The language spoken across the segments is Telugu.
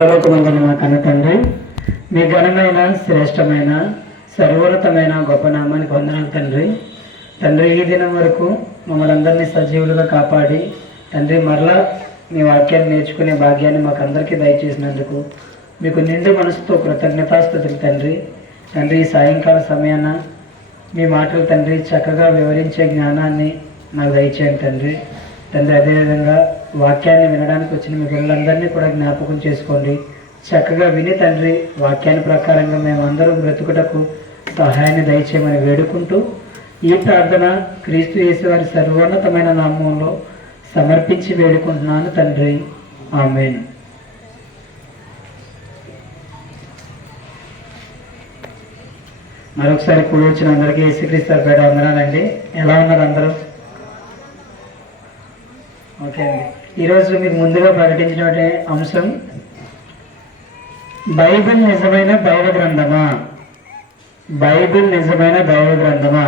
పరలోకమందున మా కన్న తండ్రి, మీ ఘనమైన శ్రేష్టమైన సర్వోన్నతమైన గొప్ప నామానికి వందనాలు తండ్రి. తండ్రి, ఈ దినం వరకు మమ్మల్ని అందరినీ సజీవులుగా కాపాడి తండ్రి మరలా మీ వాక్యాన్ని నేర్చుకునే భాగ్యాన్ని మాకు అందరికీ దయచేసినందుకు మీకు నిండు మనసుతో కృతజ్ఞతాస్తుతులు తండ్రి. తండ్రి, ఈ సాయంకాల సమయాన మీ మాటలు తండ్రి చక్కగా వివరించే జ్ఞానాన్ని నాకు దయచేయండి తండ్రి. తండ్రి, అదేవిధంగా వాక్యాన్ని వినడానికి వచ్చిన మీ పిల్లలందరినీ కూడా జ్ఞాపకం చేసుకోండి. చక్కగా విని తండ్రి వాక్యాన్ని ప్రకారంగా మేమందరం బ్రతుకుటకు సహాయాన్ని దయచేయమని వేడుకుంటూ ఈ ప్రార్థన క్రీస్తు యేసు వారి సర్వోన్నతమైన నామంలో సమర్పించి వేడుకుంటున్నాను తండ్రి. ఆమేన్. మరొకసారి కూడి వచ్చిన అందరికీ యేసుక్రీస్తు పేట వందనాలండి. ఎలా ఉన్నారు అందరూ? ఓకే అండి. ఈరోజు మీకు ముందుగా ప్రకటించినటువంటి అంశం బైబిల్ నిజమైన దైవ గ్రంథమా, బైబిల్ నిజమైన దైవ గ్రంథమా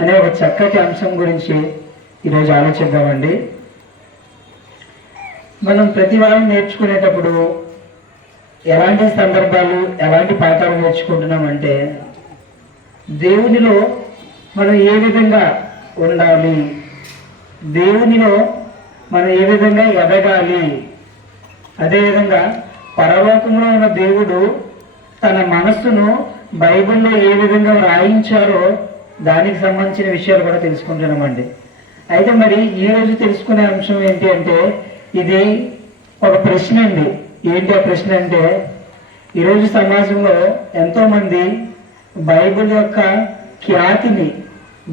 అనే ఒక చక్కటి అంశం గురించి ఈరోజు ఆలోచిద్దామండి. మనం ప్రతి వారం నేర్చుకునేటప్పుడు ఎలాంటి సందర్భాలు ఎలాంటి పాఠాలు నేర్చుకుంటున్నామంటే దేవునిలో మనం ఏ విధంగా ఉండాలి, దేవునిలో మనం ఏ విధంగా ఎదగాలి, అదేవిధంగా పరలోకంలో ఉన్న దేవుడు తన మనస్సును బైబిల్లో ఏ విధంగా వ్రాయించారో దానికి సంబంధించిన విషయాలు కూడా తెలుసుకుంటున్నామండి. అయితే మరి ఈరోజు తెలుసుకునే అంశం ఏంటి అంటే ఇది ఒక ప్రశ్న అండి. ఏంటి ఆ ప్రశ్న అంటే, ఈరోజు సమాజంలో ఎంతోమంది బైబిల్ యొక్క ఖ్యాతిని,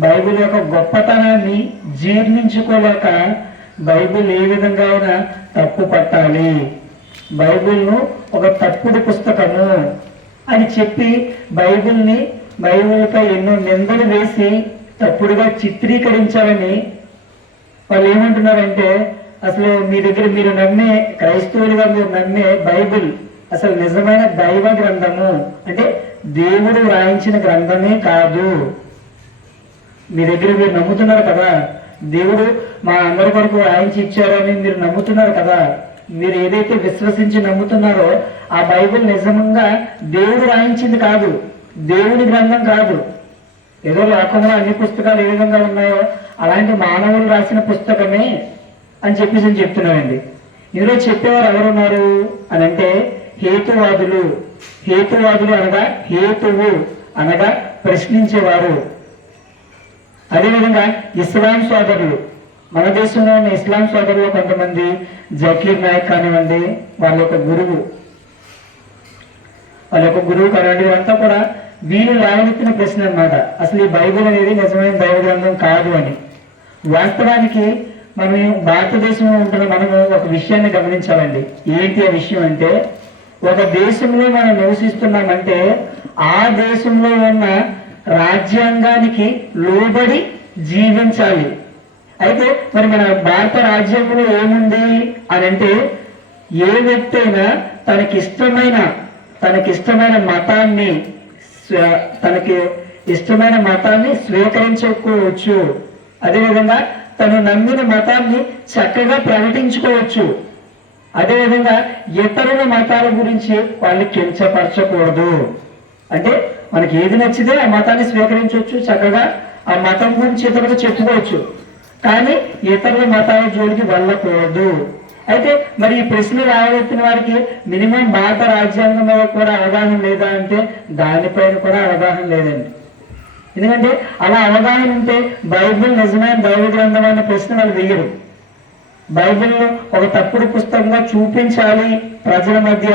బైబిల్ యొక్క గొప్పతనాన్ని జీర్ణించుకోలేక బైబిల్ ఏ విధంగా అయినా తప్పు పట్టాలి, బైబిల్ను ఒక తప్పుడు పుస్తకము అని చెప్పి బైబిల్పై ఎన్నో నిందలు వేసి తప్పుడుగా చిత్రీకరించాలని వాళ్ళు ఏమంటున్నారంటే, అసలు మీ దగ్గర మీరు నమ్మే క్రైస్తవులుగా మీరు నమ్మే బైబిల్ అసలు నిజమైన దైవ గ్రంథము అంటే దేవుడు వ్రాయించిన గ్రంథమే కాదు. మీ దగ్గర మీరు నమ్ముతున్నారు కదా, దేవుడు మా అందరి కొరకు రాయించి ఇచ్చారని మీరు నమ్ముతున్నారు కదా, మీరు ఏదైతే విశ్వసించి నమ్ముతున్నారో ఆ బైబిల్ నిజంగా దేవుడు రాయించింది కాదు, దేవుడి గ్రంథం కాదు. ఏదో లోకంలో అన్ని పుస్తకాలు ఏ విధంగా ఉన్నాయో అలాంటి మానవులు రాసిన పుస్తకమే అని చెప్పేసి చెప్తున్నానండి. ఇందులో చెప్పేవారు ఎవరున్నారు అని అంటే హేతువాదులు. హేతువాదులు అనగా హేతువు అనగా ప్రశ్నించేవారు. అదేవిధంగా ఇస్లాం సోదరులు, మన దేశంలో ఉన్న ఇస్లాం సోదరులు కొంతమంది జకీర్ నాయక్ కానివ్వండి, వాళ్ళ యొక్క గురువు కానివ్వండి, ఇవంతా కూడా వీళ్ళు లేవనెత్తిన ప్రశ్న అన్నమాట. అసలు ఈ బైబిల్ అనేది నిజమైన దైవ గ్రంథం కాదు అని. వాస్తవానికి మనం భారతదేశంలో ఉంటున్న మనము ఒక విషయాన్ని గమనించాలండి. ఏంటి ఆ విషయం అంటే, ఒక దేశంలో మనం నివసిస్తున్నామంటే ఆ దేశంలో ఉన్న రాజ్యాంగానికి లోబడి జీవించాలి. అయితే మరి మన భారత రాజ్యాంగంలో ఏముంది అని అంటే, ఏ వ్యక్తి అయినా తనకి ఇష్టమైన మతాన్ని స్వీకరించుకోవచ్చు. అదేవిధంగా తను నమ్మిన మతాన్ని చక్కగా ప్రకటించుకోవచ్చు. అదేవిధంగా ఇతరుల మతాల గురించి వాళ్ళు కించపరచకూడదు. అంటే మనకి ఏది నచ్చితే ఆ మతాన్ని స్వీకరించవచ్చు, చక్కగా ఆ మతం గురించి ఇతరులకు చెప్పుకోవచ్చు, కానీ ఇతరుల మతాల జోలికి వెళ్ళకూడదు. అయితే మరి ఈ ప్రశ్న రావెత్తిన వారికి మినిమం భారత రాజ్యాంగం మీద కూడా అవగాహన లేదా అంటే దానిపైన కూడా అవగాహన లేదండి. ఎందుకంటే అలా అవగాహన ఉంటే బైబిల్ నిజమైన దైవ గ్రంథం అనే ప్రశ్న వాళ్ళు వేయరు. బైబిల్ను ఒక తప్పుడు పుస్తకంగా చూపించాలి ప్రజల మధ్య,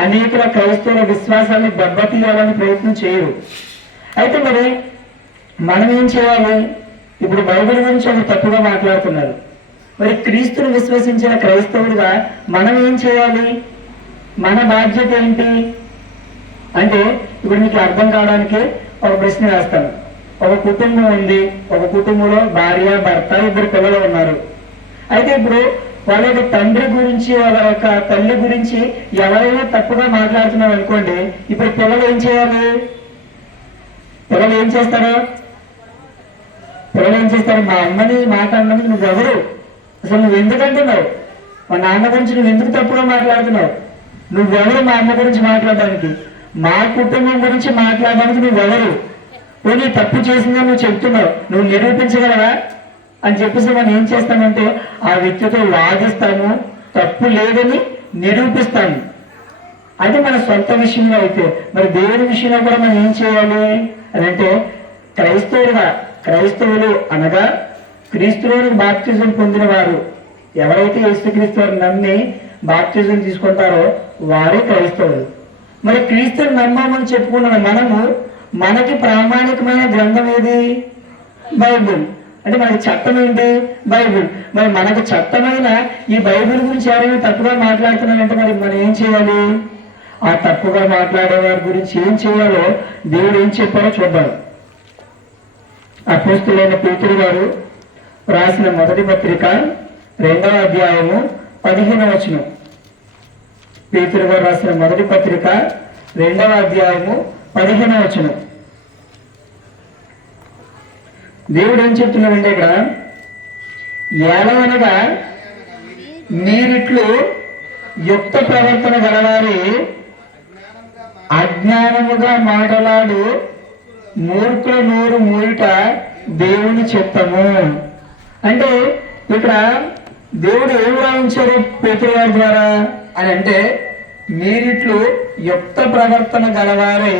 అనేకుల క్రైస్తవుల విశ్వాసాన్ని దెబ్బతీయాలని ప్రయత్నం చేయరు. అయితే మరి మనం ఏం చేయాలి? ఇప్పుడు బైబిల్ గురించి ఒక తప్పుగా మాట్లాడుతున్నారు. మరి క్రీస్తుని విశ్వసించిన క్రైస్తవులుగా మనం ఏం చేయాలి? మన బాధ్యత ఏంటి అంటే, ఇప్పుడు మీకు అర్థం కావడానికి ఒక ప్రశ్న వేస్తాను. ఒక కుటుంబం ఉంది, ఒక కుటుంబంలో భార్య భర్త ఇద్దరు పిల్లలు ఉన్నారు. అయితే ఇప్పుడు వాళ్ళ యొక్క తండ్రి గురించి వాళ్ళ యొక్క తల్లి గురించి ఎవరైనా తప్పుగా మాట్లాడుతున్నారు అనుకోండి, ఇప్పుడు పిల్లలు ఏం చేయాలి? పిల్లలు ఏం చేస్తారు? మా అమ్మని మాట అన్నందుకు నువ్వెవరు, అసలు నువ్వు ఎందుకు అంటున్నావు, మా నాన్న గురించి నువ్వు ఎందుకు తప్పుగా మాట్లాడుతున్నావు, నువ్వెవరు మా అమ్మ గురించి మాట్లాడడానికి, మా కుటుంబం గురించి మాట్లాడడానికి నువ్వెవరు? పోనీ తప్పు చేసిందో నువ్వు చెప్తున్నావు, నువ్వు నిరూపించగలవా అని చెప్పేసి మనం ఏం చేస్తామంటే ఆ వ్యక్తితో వాదిస్తాము, తప్పు లేదని నిరూపిస్తాము. అది మన సొంత విషయంలో అయితే మరి దేవుని విషయంలో కూడా మనం ఏం చేయాలి అని అంటే క్రైస్తవులు అనగా క్రీస్తులోని బాప్తిజం పొందిన వారు, ఎవరైతే యేసుక్రీస్తు వారిని నమ్మి బాప్తిజం తీసుకుంటారో వారే క్రైస్తవులు. మరి క్రీస్తుని నమ్మామని చెప్పుకున్న మనకి ప్రామాణికమైన గ్రంథం ఏది? బైబిల్. అంటే మనకి చట్టం ఏంటి? బైబిల్. మరి మనకు చట్టమైన ఈ బైబిల్ గురించి ఎవరైనా తప్పుగా మాట్లాడుతున్నారంటే మరి మనం ఏం చేయాలి? ఆ తప్పుగా మాట్లాడే వారి గురించి ఏం చేయాలో దేవుడు ఏం చెప్పారో చూద్దాం. అపోస్తలుడైన పేతురు గారు రాసిన మొదటి పత్రిక 2వ అధ్యాయము 15వ వచనం. పేతురు గారు రాసిన మొదటి పత్రిక 2వ అధ్యాయము 15వ వచనం. దేవుడు ఏం చెప్తున్నాడంటే ఇక్కడ, ఏలవనగా మీరిట్లు యుక్త ప్రవర్తన గలవారి అజ్ఞానముగా మాటలాడు మూర్ఖుల నోరు మూయుట దేవుని చిత్తము. అంటే ఇక్కడ దేవుడు ఏం రాయించారు పేతురు గారి ద్వారా అని అంటే, మీరిట్లు యుక్త ప్రవర్తన గలవారై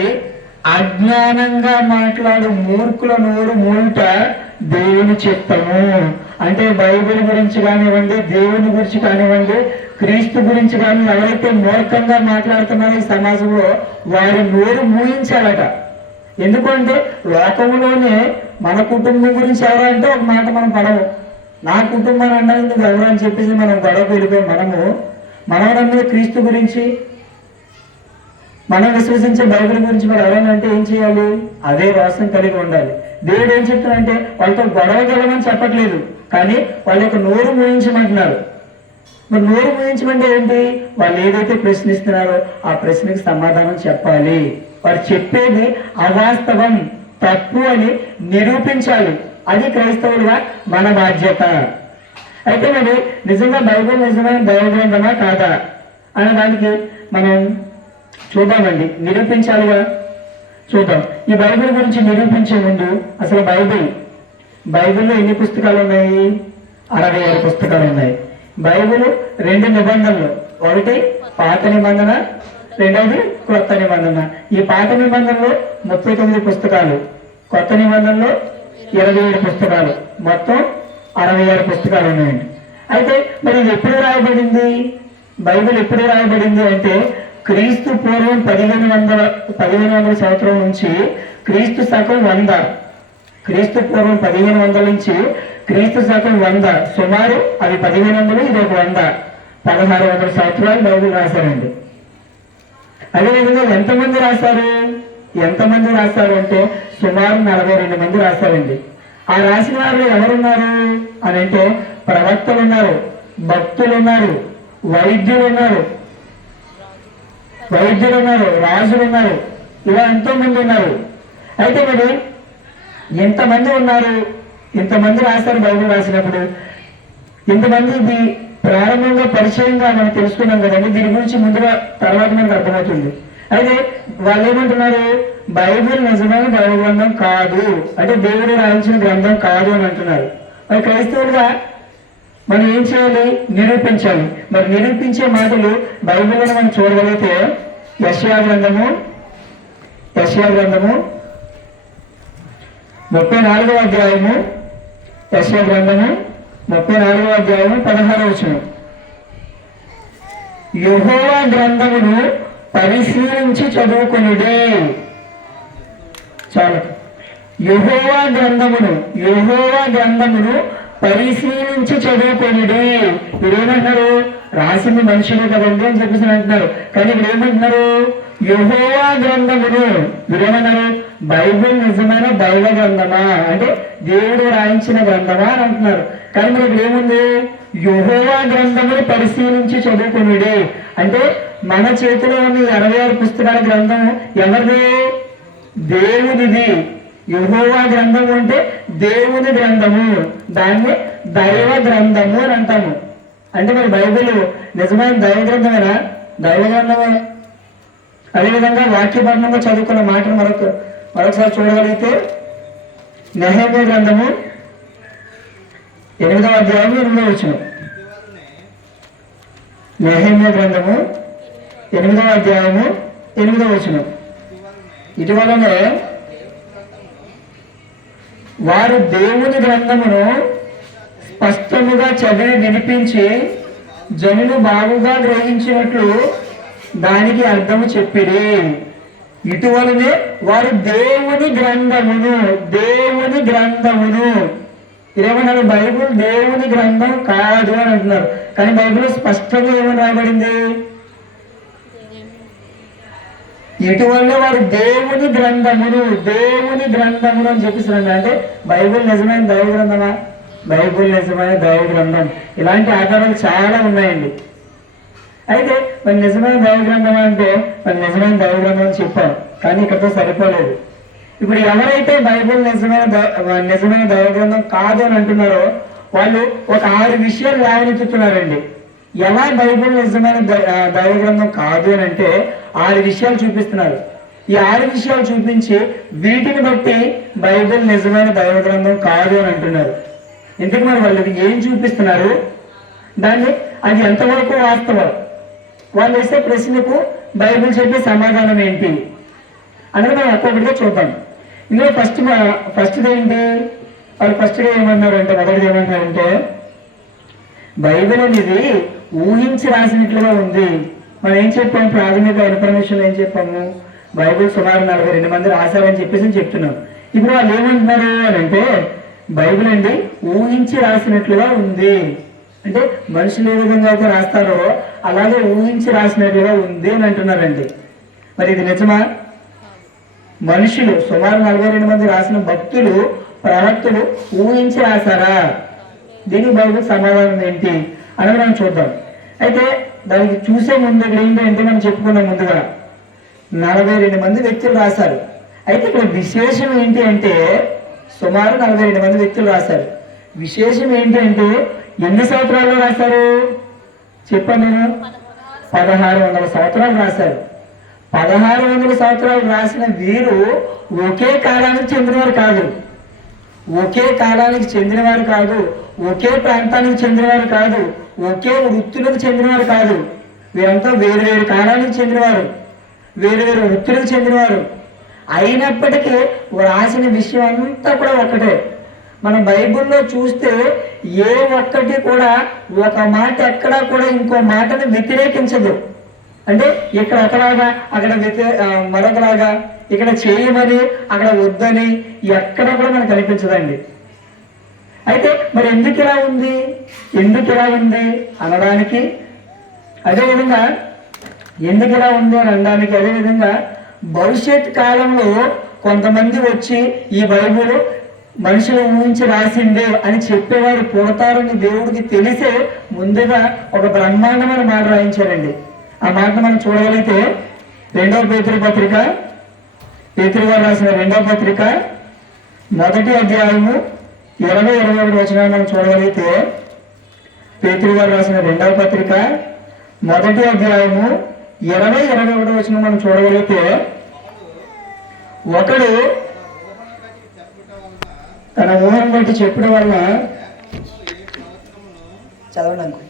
అజ్ఞానంగా మాట్లాడు మూర్ఖుల నోరు మూయుట దేవుని చిత్తము. అంటే బైబిల్ గురించి కానివ్వండి, దేవుని గురించి కానివ్వండి, క్రీస్తు గురించి కానీ ఎవరైతే మూర్ఖంగా మాట్లాడుతున్నారో ఈ సమాజంలో వారి నోరు మూయించాలట. ఎందుకంటే లోకంలోనే మన కుటుంబం గురించి ఎవరంటే ఒక మాట మనం పడవు, నా కుటుంబాన్ని అన్నది నువ్వు ఎవరు అని చెప్పేసి మనం గొడవ వెళ్ళిపోయి మనం నమ్మిన క్రీస్తు గురించి, మనం విశ్వసించే బైబిల్ గురించి మరి ఎవరైనా అంటే ఏం చేయాలి? అదే రోషం కలిగి ఉండాలి. దేవుడు ఏం చెప్తాడంటే వాళ్ళతో గొడవ గెలవని చెప్పట్లేదు, కానీ వాళ్ళ యొక్క నోరు మూయించమంటున్నారు. మరి నోరు మూయించమంటే ఏంటి? వాళ్ళు ఏదైతే ప్రశ్నిస్తున్నారో ఆ ప్రశ్నకి సమాధానం చెప్పాలి. వారు చెప్పేది అవాస్తవం, తప్పు అని నిరూపించాలి. అది క్రైస్తవులుగా మన బాధ్యత. అయితే మరి నిజంగా బైబిల్ నిజమైన దైవ గ్రంథమా కాదా అనే దానికి మనం చూద్దామండి. నిరూపించాలిగా, చూద్దాం. ఈ బైబిల్ గురించి నిరూపించే ముందు అసలు బైబిల్లో ఎన్ని పుస్తకాలు ఉన్నాయి? 66 పుస్తకాలు ఉన్నాయి. బైబిల్ 2 నిబంధనలు, ఒకటి పాత నిబంధన, రెండవది కొత్త నిబంధన. ఈ పాత నిబంధనలో 39 పుస్తకాలు, కొత్త నిబంధనలో 27 పుస్తకాలు, మొత్తం 66 పుస్తకాలు ఉన్నాయండి. అయితే మరి ఇది ఎప్పుడు రాయబడింది? బైబిల్ ఎప్పుడు రాయబడింది అంటే క్రీస్తు పూర్వం 1500 సంవత్సరం నుంచి క్రీస్తు శకం 100, క్రీస్తు పూర్వం 1500 నుంచి క్రీస్తు శకం 100, సుమారు అవి 1500, ఇది ఒక 100, 1600 సంవత్సరాలు బైబిల్ రాశారండి. అదేవిధంగా ఎంతమంది రాశారు అంటే సుమారు 42 మంది రాశారండి. ఆ రాసిన వారిలో ఎవరున్నారు అని అంటే ప్రవక్తలు ఉన్నారు, భక్తులు ఉన్నారు, వైద్యులు ఉన్నారు, రాజులు ఉన్నారు, ఇలా ఎంతో మంది ఉన్నారు. అయితే మరి ఎంతమంది ఉన్నారు? ఇంతమంది రాశారు బైబిల్ రాసినప్పుడు. ఇంతమంది ఇది ప్రారంభంగా పరిచయంగా మనం తెలుసుకున్నాం కదండి. దీని గురించి ముందుగా తర్వాత మనకు అర్థమవుతుంది. అయితే వాళ్ళు ఏమంటున్నారు? బైబిల్ నిజమైన దైవ గ్రంథం కాదు, అంటే దేవుడు రాయించిన గ్రంథం కాదు అని అంటున్నారు. మరి క్రైస్తవులుగా మనం ఏం చేయాలి? నిరూపించాలి. మరి నిరూపించే మాటలు బైబిల్లో మనం చూడగలిగితే యెషయా గ్రంథము 34వ అధ్యాయము, యెషయా గ్రంథము 34వ అధ్యాయము 16వ వచనం. యెహోవా గ్రంథమును పరిశీలించి చదువుకొనుడి. చాలు. యెహోవా గ్రంథమును పరిశీలించి చదువుకొనుడి. మీరేమంటున్నారు? రాసింది మనుషులే కదండి అని చెప్పేసి అంటున్నారు. కానీ ఇప్పుడు ఏమంటున్నారు? యెహోవా గ్రంథమును. మీరేమన్నారు? బైబిల్ నిజమైన దైవ గ్రంథమా అంటే దేవుడు రాయించిన గ్రంథమా అని అంటున్నారు. కానీ మరి ఇప్పుడు ఏముంది? యెహోవా గ్రంథమును పరిశీలించి చదువుకొనుడి అంటే మన చేతిలో ఉన్న 66 పుస్తకాల గ్రంథం ఎవరిది? దేవునిది. యెహోవా గ్రంథము అంటే దేవుని గ్రంథము, దాన్ని దైవ గ్రంథము అని అంటాము. అంటే మరి బైబిల్ నిజమైన దైవ గ్రంథమేనా? దైవ గ్రంథమే. అదేవిధంగా వాక్యపరంగా చదువుకున్న మాటను మరొకసారి చూడగలిగితే నెహెమ్యా గ్రంథము 8వ అధ్యాయం 8వ వచనం. నెహెమ్యా గ్రంథము 8వ అధ్యాయము 8వ వచనం. ఇటీవలనే వారు దేవుని గ్రంథమును స్పష్టముగా చదివి వినిపించి జనులు బాగుగా గ్రహించినట్లు దానికి అర్థము చెప్పిరి. ఇటీవలనే వారు దేవుని గ్రంథమును ఏమన్నారు? బైబుల్ దేవుని గ్రంథం కాదు అని అంటున్నారు. కానీ బైబుల్ స్పష్టంగా ఏమని రాయబడింది? ఇటీవల వారు దేవుని గ్రంథమును అని చెప్పిస్తున్నారు. అంటే బైబుల్ నిజమైన దైవ గ్రంథమా? బైబుల్ నిజమైన దైవ గ్రంథం. ఇలాంటి ఆధారాలు చాలా ఉన్నాయండి. అయితే మరి నిజమైన దైవ గ్రంథం అంటే మరి నిజమైన దైవ గ్రంథం అని చెప్పాం, కానీ ఇక్కడతో సరిపోలేదు. ఇప్పుడు ఎవరైతే బైబుల్ నిజమైన దైవ గ్రంథం కాదు అని అంటున్నారో వాళ్ళు ఒక 6 విషయాలు లేవనెత్తుతున్నారండి. ఎలా బైబుల్ నిజమైన దైవ గ్రంథం కాదు అని అంటే 6 విషయాలు చూపిస్తున్నారు. ఈ 6 విషయాలు చూపించి వీటిని బట్టి బైబిల్ నిజమైన దైవ గ్రంథం కాదు అని అంటున్నారు. ఎందుకు మరి వాళ్ళు ఏం చూపిస్తున్నారు? దాన్ని అది ఎంతవరకు వాస్తవం? వాళ్ళు వేసే ప్రశ్నకు బైబిల్ చెప్పే సమాధానం ఏంటి అనేది మనం ఒక్కొక్కటిగా చూద్దాం. ఇందులో ఫస్ట్ది ఏంటి? వాళ్ళు ఫస్ట్గా ఏమన్నారంటే, మొదటిది ఏమంటారంటే బైబిల్ అనేది ఊహించి రాసినట్లుగా ఉంది. మనం ఏం చెప్పాము? ప్రాథమిక ఇన్ఫర్మేషన్ ఏం చెప్పాము? బైబిల్ సుమారు 42 మంది రాశారని చెప్పేసి చెప్తున్నాం. ఇప్పుడు వాళ్ళు ఏమంటున్నారు అని అంటే బైబిల్ అండి ఊహించి రాసినట్లుగా ఉంది. అంటే మనుషులు ఏ విధంగా అయితే రాస్తారో అలాగే ఊహించి రాసినట్లుగా ఉంది అని అంటున్నారండి. మరి ఇది నిజమా? మనుషులు సుమారు 42 మంది రాసిన భక్తులు ప్రవక్తలు ఊహించి రాశారా? దీనికి బైబిల్ సమాధానం ఏంటి అనేది మనం చూద్దాం. అయితే దానికి చూసే ముందు ఇక్కడ ఏంటంటే మనం చెప్పుకున్నాం ముందుగా 42 మంది వ్యక్తులు రాశారు. అయితే ఇక్కడ విశేషం ఏంటి అంటే సుమారు 42 మంది వ్యక్తులు రాశారు. విశేషం ఏంటి అంటే ఎన్ని సంవత్సరాల్లో రాశారు చెప్పాను నేను? 1600 సంవత్సరాలు రాశారు. 1600 సంవత్సరాలు రాసిన వీరు ఒకే కాలానికి చెందినవారు కాదు, ఒకే ప్రాంతానికి చెందినవారు కాదు, ఒకే వృత్తులకు చెందినవారు కాదు. వీరంతా వేరు కాలానికి చెందినవారు, వేరు వృత్తులకు చెందినవారు. అయినప్పటికీ రాసిన విషయం అంతా కూడా ఒకటే. మనం బైబిల్లో చూస్తే ఏ ఒక్కటి కూడా ఒక మాట ఎక్కడా కూడా ఇంకో మాటను వ్యతిరేకించదు. అంటే ఇక్కడ ఒకలాగా అక్కడ మరొకలాగా, ఇక్కడ చేయమని అక్కడ వద్దని ఎక్కడ కూడా మనకు కనిపించదండి. అయితే మరి ఎందుకు ఇలా ఉంది అనడానికి, అదేవిధంగా ఎందుకు ఇలా ఉంది అని అనడానికి, అదేవిధంగా భవిష్యత్ కాలంలో కొంతమంది వచ్చి ఈ బైబిల్ మనుషులు ఊహించి రాసిందే అని చెప్పేవారు పుడతారని దేవుడికి తెలిసే ముందుగా ఒక బ్రహ్మాండమైన మాట రాయించారండి. ఆ మాటను మనం చూడగలిగితే 2వ పేతురు పత్రిక, పేతురు గారు రాసిన 2వ పత్రిక 1వ అధ్యాయము 20-21 వచనాలు మనం చూడగలిగితే, పేతురు గారు రాసిన 2వ పత్రిక 1వ అధ్యాయము 20-21 వచనం మనం చూడగలిగితే, ఒకడు తన ఊహను బట్టి చెప్పడం వల్ల చదవడానికి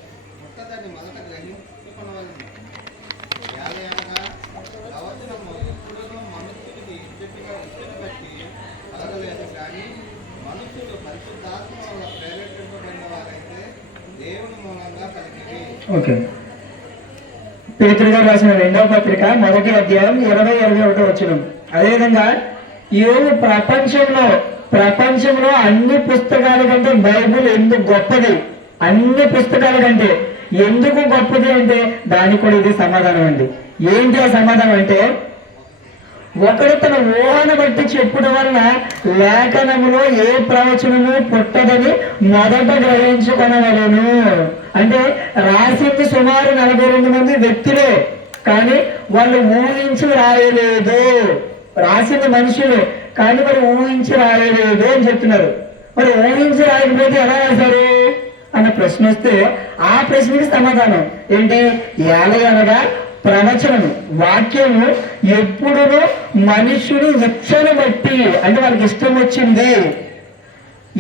ఓకే. పేతురు గారు రాసిన 2వ పత్రిక 1వ అధ్యాయం 20-21 వచనం. అదేవిధంగా యోగు ప్రపంచంలో అన్ని పుస్తకాల కంటే బైబిల్ ఎందుకు గొప్పది? అన్ని పుస్తకాల కంటే ఎందుకు గొప్పది అంటే దానికి కూడా ఇది సమాధానం అండి. ఏంటి ఆ సమాధానం అంటే, ఒకడు తన ఊహను బట్టి చెప్పుడం వలన లేఖనములో ఏ ప్రవచనము పుట్టదని మొదట గ్రహించుకొనవలెను. అంటే రాసింది సుమారు 42 మంది వ్యక్తులే, కానీ వాళ్ళు ఊహించి రాయలేదు. రాసింది మనుషులు, కానీ మరి ఊహించి రాయలేదు అని చెప్తున్నారు. మరి ఊహించి రాయకపోతే ఎలా రాశారు అన్న ప్రశ్న వస్తే ఆ ప్రశ్నకి సమాధానం ఏంటి? ఏలయనగా ప్రవచనము వాక్యము ఎప్పుడూ మనుషుని ఇచ్చను బట్టి, అంటే వాళ్ళకి ఇష్టం వచ్చింది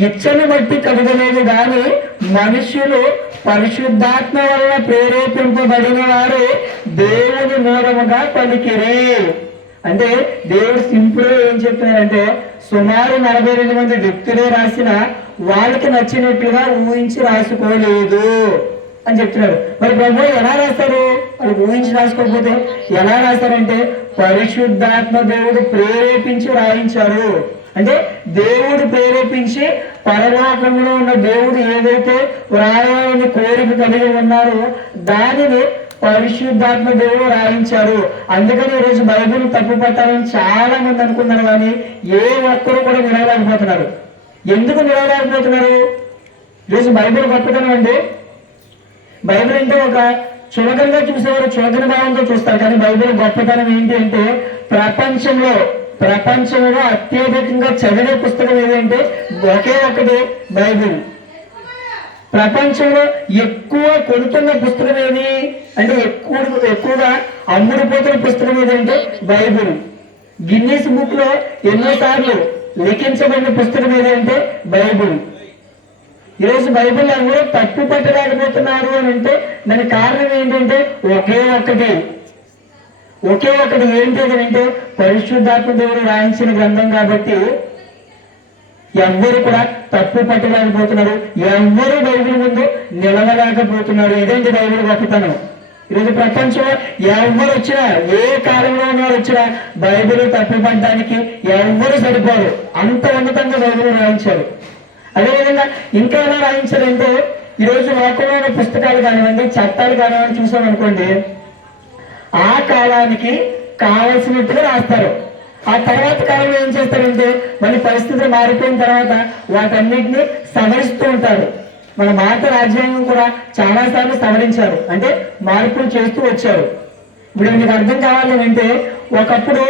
ఇచ్చను బట్టి కలగలేదు కానీ మనుషులు పరిశుద్ధాత్మ వలన ప్రేరేపింపబడిన వారు దేవుని మూలముగా పలికిరి. అంటే దేవుడు సింపుల్ ఏం చెప్తున్నారంటే సుమారు 42 మంది వ్యక్తులే రాసిన వాళ్ళకి నచ్చినట్లుగా ఊహించి రాసుకోలేదు అని చెప్తున్నారు. మరి ప్రభు ఎలా రాస్తారు? వాళ్ళు ఊహించి రాసుకోకపోతే ఎలా రాస్తారంటే పరిశుద్ధాత్మ దేవుడు ప్రేరేపించి రాయించారు. అంటే దేవుడు ప్రేరేపించి పరలోకంలో ఉన్న దేవుడు ఏదైతే వ్రాయాలని కోరిక కలిగి ఉన్నారో దానిని పరిశుద్ధాత్మ దేవుడు రాయించారు. అందుకని ఈరోజు బైబిల్ తప్పు పట్టాలని చాలా మంది అనుకున్నారు కానీ ఏ ఒక్కరు కూడా నిలవలేకపోతున్నారు. ఎందుకు నిలవలేకపోతున్నారు? ఈరోజు బైబిల్ గొప్పతనం అండి. బైబిల్ అంటే ఒక చులకనగా చూసేవారు చులకన భావంతో చూస్తారు, కానీ బైబిల్ గొప్పతనం ఏంటి అంటే ప్రపంచంలో అత్యధికంగా చదివే పుస్తకం ఏదంటే ఒకే ఒకటి బైబిల్. ప్రపంచంలో ఎక్కువ కొడుతున్న పుస్తకం ఏది అంటే ఎక్కువగా అమ్ముడుపోతున్న పుస్తకం ఏదంటే బైబిల్. గిన్నీస్ బుక్ లో ఎన్నోసార్లు లిఖించబడిన పుస్తకం ఏదంటే బైబిల్. ఈరోజు బైబిల్ అందరూ తప్పు పట్టలేకపోతున్నారు అని అంటే దానికి కారణం ఏంటంటే ఒకే ఒకటి ఏంటి అంటే పరిశుద్ధాత్మ దేవుడు రాయించిన గ్రంథం కాబట్టి ఎవ్వరు కూడా తప్పు పట్టలేకపోతున్నారు, ఎవ్వరు బైబిల్ ముందు నిలవలేకపోతున్నారు. ఇదేంటి బైబిల్ గొప్పతనం. ఈరోజు ప్రపంచంలో ఎవరు వచ్చినా ఏ కాలంలో ఉన్నవారు వచ్చినా బైబిల్ తప్పు పట్టడానికి ఎవ్వరు సరిపోరు, అంత ఉన్నతంగా బైబిల్ రాయించారు. అదేవిధంగా ఇంకా ఎలా రాయించారంటే ఈరోజు లోకంలో ఉన్న పుస్తకాలు కానివ్వండి చట్టాలు కానివ్వండి చూసామనుకోండి ఆ కాలానికి కావలసినట్టుగా రాస్తారు. ఆ తర్వాత కాలంలో ఏం చేస్తారంటే మళ్ళీ పరిస్థితులు మారిపోయిన తర్వాత వాటన్నిటిని సవరిస్తూ ఉంటారు. మన భారత రాజ్యాంగం కూడా చాలాసార్లు సవరించారు, అంటే మార్పులు చేస్తూ వచ్చారు. ఇప్పుడు మీకు అర్థం కావాలి అంటే ఒకప్పుడు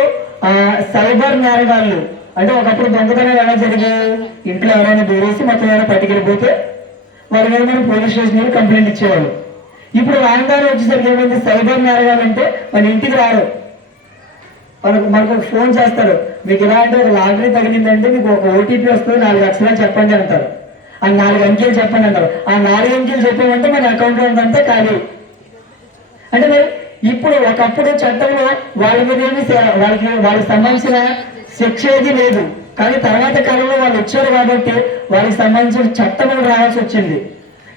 సైబర్ నేరగాళ్ళు అంటే ఒకప్పుడు దొంగతనం ఎలా జరిగాయి, ఇంట్లో ఎవరైనా దూరేసి మొత్తం ఏమైనా పట్టుకెళ్ళిపోతే వాళ్ళ మీద మనం పోలీస్ స్టేషన్ కంప్లైంట్ ఇచ్చేవాళ్ళు. ఇప్పుడు రాంగానే వచ్చేసరికి ఏమైంది, సైబర్ నేరగాలంటే మన ఇంటికి రారు, మనకు ఒక ఫోన్ చేస్తారు. మీకు ఎలా అంటే ఒక లాటరీ తగిలిందంటే మీకు ఒక ఓటీపీ వస్తుంది, 4 అక్షరాలు చెప్పండి అంటారు. ఆ 4 అంకెలు చెప్పండి అంటారు. ఆ 4 అంకెలు చెప్పామంటే మన అకౌంట్లో ఉందంటే ఖాళీ. అంటే మరి ఇప్పుడు ఒకప్పుడు చట్టంలో వాళ్ళ మీద ఏమి వాళ్ళకి సంబంధించిన శిక్ష ఏది లేదు, కానీ తర్వాత కాలంలో వాళ్ళు వచ్చారు కాబట్టి వాళ్ళకి సంబంధించిన చట్టం రావాల్సి వచ్చింది.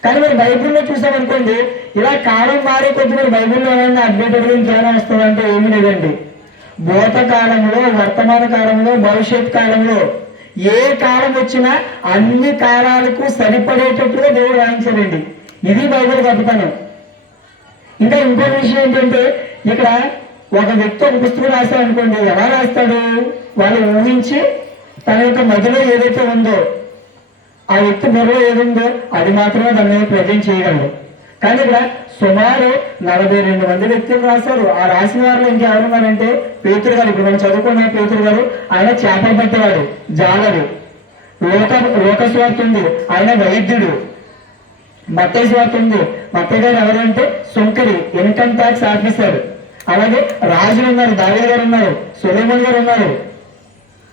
కానీ మరి బైబిల్లో చూసామనుకోండి ఇలా కాలం మారే కొద్ది మరి బైబిల్లో ఏమైనా అప్డేటెడ్గా ఇంకేమైనా వస్తుందంటే ఏమీ లేదండి. భూతకాలంలో వర్తమాన కాలంలో భవిష్యత్ కాలంలో ఏ కాలం వచ్చినా అన్ని కాలాలకు సరిపడేటట్టుగా దేవుడు రాయించాడండి. ఇది బైబిల్ గొప్పతనం. ఇంకా ఇంకో విషయం ఏంటంటే ఇక్కడ ఒక వ్యక్తి ఒక పుస్తకం రాస్తాడు అనుకోండి, ఎలా రాస్తాడు, వాళ్ళు ఊహించి తన యొక్క మధ్యలో ఏదైతే ఉందో ఆ వ్యక్తి బుర్రలో ఏదుందో అది మాత్రమే దాని మీద ప్రజెంట్ చేయగలరు. కానీ ఇక్కడ సుమారు 42 మంది వ్యక్తులు రాశారు. ఆ రాసిన వారిలో ఇంకెవరున్నారంటే పేతురు గారు, ఇప్పుడు మనం చదువుకున్న పేతురు గారు, ఆయన చేపలు పట్టేవాడు, జాలరు. లోకస్వార్త ఉంది, ఆయన వైద్యుడు. మత్తయి స్వార్త ఉంది, మత్తయి గారు ఎవరు అంటే సుంకరి, ఇన్కమ్ ట్యాక్స్ ఆఫీసర్. అలాగే రాజులు ఉన్నారు, దావీదు గారు ఉన్నారు, సొలొమోన్ గారు ఉన్నారు.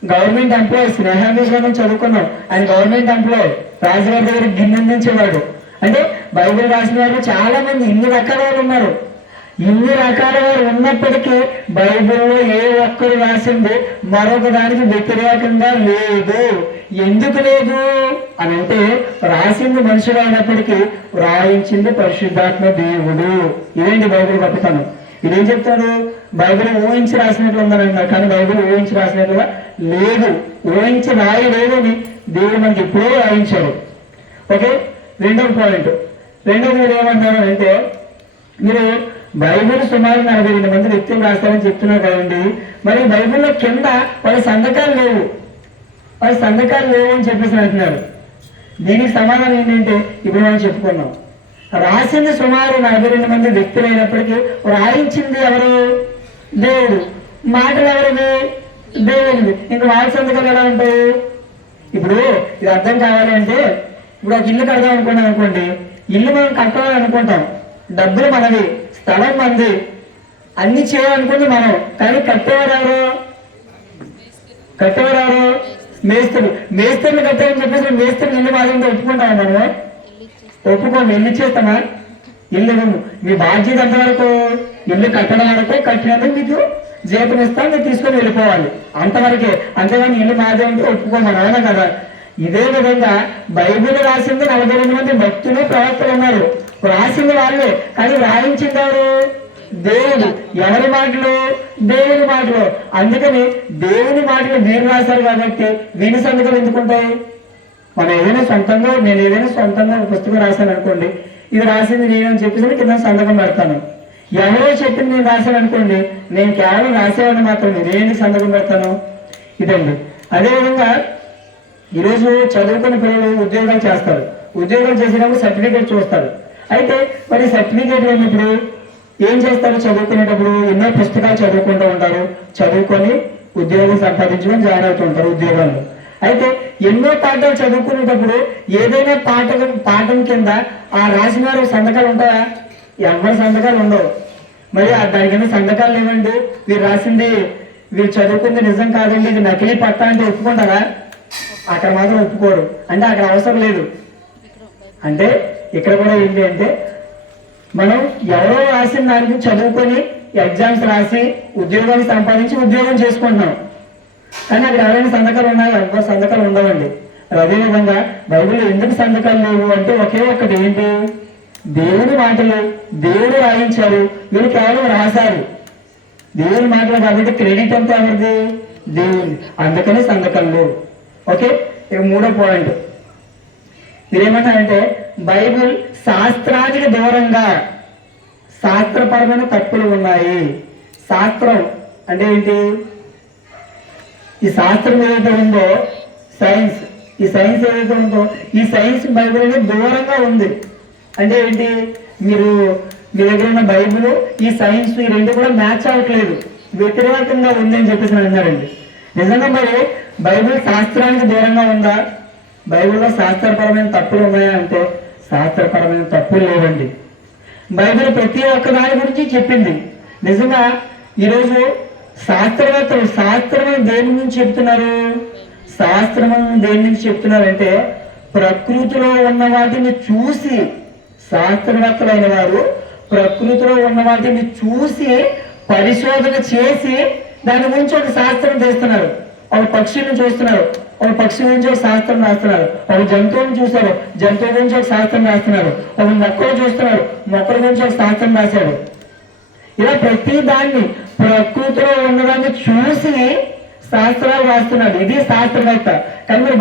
గవర్నమెంట్ ఎంప్లాయీస్, స్నేహామీస్ గారు చదువుకున్నాం, ఆయన గవర్నమెంట్ ఎంప్లాయీ, రాజుగారి దగ్గర గిన్నెందించేవాడు. అంటే బైబిల్ రాసిన వాళ్ళు చాలా మంది ఇన్ని రకాల వాళ్ళు ఉన్నారు. ఇన్ని రకాల వారు ఉన్నప్పటికీ బైబిల్లో ఏ ఒక్కరు రాసింది మరొక దానికి వ్యతిరేకంగా లేదు. ఎందుకు లేదు అని అంటే రాసింది మనుషులు అయినప్పటికీ రాయించింది పరిశుద్ధాత్మ దేవుడు. ఇదేంటి బైబిల్ గొప్పతనం. ఇదేం చెప్తాడు, బైబిల్ ఊహించి రాసినట్లు ఉందని అన్నారు, కానీ బైబిల్ ఊహించి రాసినట్లుగా లేదు, ఊహించి రాయలేదు అని దేవుడు మనకి ఎప్పుడో రాయించాడు. ఓకే, రెండవ పాయింట్. రెండవది మీరు ఏమంటారు అంటే మీరు బైబిల్ సుమారు 42 మంది వ్యక్తులు రాస్తారని చెప్తున్నారు కదండి, మరి బైబిల్లో కింద వాళ్ళ సంతకాలు లేవు అని చెప్పేసి అంటున్నారు. దీనికి సమాధానం ఏంటంటే ఇప్పుడు మనం చెప్పుకున్నాం, రాసింది సుమారు 42 మంది వ్యక్తులు అయినప్పటికీ రాయించింది ఎవరు, దేవుడు. మాటలు ఎవరివి, దేవుడివి. ఇంకా వాళ్ళ సంతకాలు ఎలా ఉంటాయి? ఇప్పుడు ఇది అర్థం కావాలి అంటే ఇప్పుడు ఒక ఇల్లు కడదాం అనుకున్నాం అనుకోండి, ఇల్లు మనం కట్టాలని అనుకుంటాం, డబ్బులు మనవి, స్థలం మంది, అన్ని చేయాలనుకుంది మనం, కానీ కట్టేవారు మేస్త్రిని కట్టారని చెప్పేసి మేస్త్రిని ఇల్లు మాదిరి ఒప్పుకుంటామా మనము? ఒప్పుకోము. ఇల్లు ఇచ్చేస్తామా? ఇల్లు మీ బాధ్యత ఎంతవరకు? ఇల్లు కట్టడం వరకు, కట్టినందుకు మీకు జీతం ఇస్తాం, మీరు తీసుకొని వెళ్ళిపోవాలి అంతవరకే. అంతేగాని ఇల్లు మాదే అంటే ఒప్పుకోమని, అవునా కదా? ఇదే విధంగా బైబిల్ రాసింది 42 మంది భక్తులు ప్రవక్తలు ఉన్నారు. రాసింది వాళ్ళే, కానీ రాయించింది ఎవరు? దేవుడు. ఎవరి మాటలు? దేవుని మాటలు. అందుకని దేవుని మాటలు మీరు రాశారు కాబట్టి వీని సంతకాలు ఎందుకుంటాయి? మనం నేను ఏదైనా సొంతంగా ఒక పుస్తకం రాశాను అనుకోండి, ఇది రాసింది నేనని చెప్పేసి కింద సంతకం పెడతాను. ఎవరో చెప్పింది నేను రాశాను అనుకోండి, నేను కేవలం రాసేవాడిని మాత్రమే, నేను సంతకం పెడతాను. ఇదండి. అదేవిధంగా ఈరోజు చదువుకున్న పిల్లలు ఉద్యోగాలు చేస్తారు. ఉద్యోగాలు చేసేటప్పుడు సర్టిఫికేట్ చూస్తారు. అయితే మరి సర్టిఫికేట్ లేనప్పుడు ఏం చేస్తారు? చదువుకునేటప్పుడు ఎన్నో పుస్తకాలు చదువుకుంటూ ఉంటారు. చదువుకొని ఉద్యోగం సంపాదించుకొని జాయిన్ అవుతూ ఉంటారు ఉద్యోగాల్లో. అయితే ఎన్నో పాఠాలు చదువుకునేటప్పుడు ఏదైనా పాఠం కింద ఆ రాసిన వారి సంతకాలు ఉంటాయా? ఎవరి సంతకాలు ఉండవు. మరి దాని కింద సంతకాలు లేవండి, వీరు రాసింది వీరు చదువుకుంది నిజం కాదండి, ఇది నకిలీ పట్టా అంటే ఒప్పుకుంటారా? అక్కడ మాత్రం ఒప్పుకోరు. అంటే అక్కడ అవసరం లేదు. అంటే ఇక్కడ కూడా ఏంటి అంటే మనం ఎవరో రాసిన దానికి చదువుకొని ఎగ్జామ్స్ రాసి ఉద్యోగాలు సంపాదించి ఉద్యోగం చేసుకుంటున్నాం. కానీ అక్కడ ఎవరైనా సంతకాలు ఉన్నాయో? ఎవరి సంతకాలు ఉండవండి. అదేవిధంగా బైబిల్లో ఎందుకు సంతకాలు లేవు అంటే ఒకే ఒక్కటి, ఏంటి? దేవుని మాటలు. దేవుడు రాయించారు, వీళ్ళు కేవలం రాశారు. దేవుని మాటలు కాబట్టి క్రెడిట్ అంతా ఎవరిది? దేవుని. అందుకని సంతకాలు లేవు. ఓకే. ఇక మూడో పాయింట్ మీరేమంటారంటే బైబిల్ శాస్త్రానికి దూరంగా శాస్త్రపరమైన తప్పులు ఉన్నాయి. శాస్త్రం అంటే ఏంటి? ఈ శాస్త్రం ఏదైతే ఉందో సైన్స్, ఈ సైన్స్ ఏదైతే ఉందో ఈ సైన్స్ బైబిల్ అనేది దూరంగా ఉంది. అంటే ఏంటి? మీ దగ్గర ఉన్న బైబిల్ ఈ సైన్స్ ఈ రెండు కూడా మ్యాచ్ అవ్వట్లేదు, వ్యతిరేకంగా ఉంది అని చెప్పేసి అన్నారండి. నిజంగా మరి బైబిల్ శాస్త్రానికి దూరంగా ఉందా? బైబిల్లో శాస్త్రపరమైన తప్పులు ఉన్నాయా అంటే శాస్త్రపరమైన తప్పులు లేవండి. బైబిల్ ప్రతి ఒక్క దాని గురించి చెప్పింది. నిజంగా ఈరోజు శాస్త్రవేత్తలు శాస్త్రమని దేని నుంచి చెప్తున్నారు? శాస్త్రమని దేని నుంచి చెప్తున్నారంటే ప్రకృతిలో ఉన్న వాటిని చూసి, శాస్త్రవేత్తలైన వారు ప్రకృతిలో ఉన్న వాటిని చూసి పరిశోధన చేసి దాని గురించి ఒక శాస్త్రం చేస్తున్నారు. ఒక పక్షిని చూస్తున్నారు, ఒక పక్షి గురించి ఒక శాస్త్రం రాస్తున్నారు. ఒక జంతువుని చూశారు, జంతువు గురించి ఒక శాస్త్రం రాస్తున్నారు. ఒక మొక్కలు చూస్తున్నారు, మొక్కల గురించి ఒక శాస్త్రం రాశాడు. ఇలా ప్రతి దాన్ని ప్రకృతిలో ఉన్నదాన్ని చూసి శాస్త్రాలు రాస్తున్నాడు. ఇది శాస్త్రవేత్త. కానీ మీరు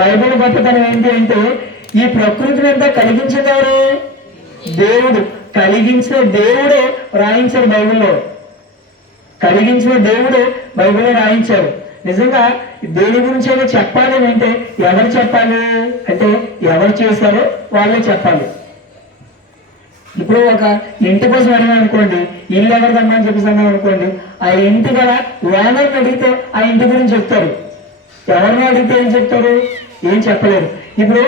బైబిల్ గొప్పతనం ఏంటి అంటే ఈ ప్రకృతిని అంతా కలిగించింది ఎవరు? దేవుడు. కలిగించిన దేవుడే రాయించారు బైబిల్లో. కలిగించిన దేవుడే బైబిల్లో రాయించారు. నిజంగా దేని గురించి అయినా చెప్పాలి అంటే ఎవరు చెప్పాలి అంటే ఎవరు చేశారో వాళ్ళే చెప్పాలి. ఇప్పుడు ఒక ఇంటి కోసం అడిగాం అనుకోండి, ఇల్లు ఎవరిదమ్మా అని చెప్పేసి అన్నాం అనుకోండి, ఆ ఇంటి గల ఓనర్ని అడిగితే ఆ ఇంటి గురించి చెప్తారు. ఎవరిని అడిగితే ఏం చెప్తారు? ఏం చెప్పలేరు. ఇప్పుడు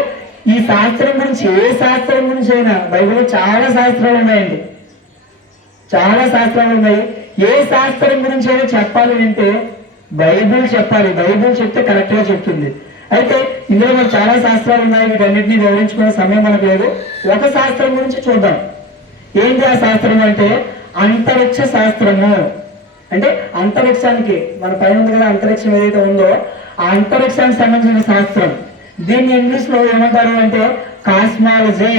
ఈ శాస్త్రం గురించి ఏ శాస్త్రం గురించి అయినా బైబిల్లో చాలా శాస్త్రాలు ఉన్నాయండి, చాలా శాస్త్రాలు ఉన్నాయి. ఏ శాస్త్రం గురించి అయినా చెప్పాలి అంటే బైబిల్ చెప్పాలి. బైబిల్ చెప్తే కరెక్ట్గా చెప్తుంది. అయితే ఇందులో మనకు చాలా శాస్త్రాలు ఉన్నాయి, వీటన్నిటిని వివరించుకునే సమయం మనకు లేదు. ఒక శాస్త్రం గురించి చూద్దాం. ఏంటి ఆ శాస్త్రం అంటే అంతరిక్ష శాస్త్రము. అంటే అంతరిక్షానికి మన పైన ఉంది కదా, అంతరిక్షం ఏదైతే ఉందో ఆ అంతరిక్షానికి సంబంధించిన శాస్త్రం. దీన్ని ఇంగ్లీష్లో ఏమంటారు అంటే కాస్మాలజీ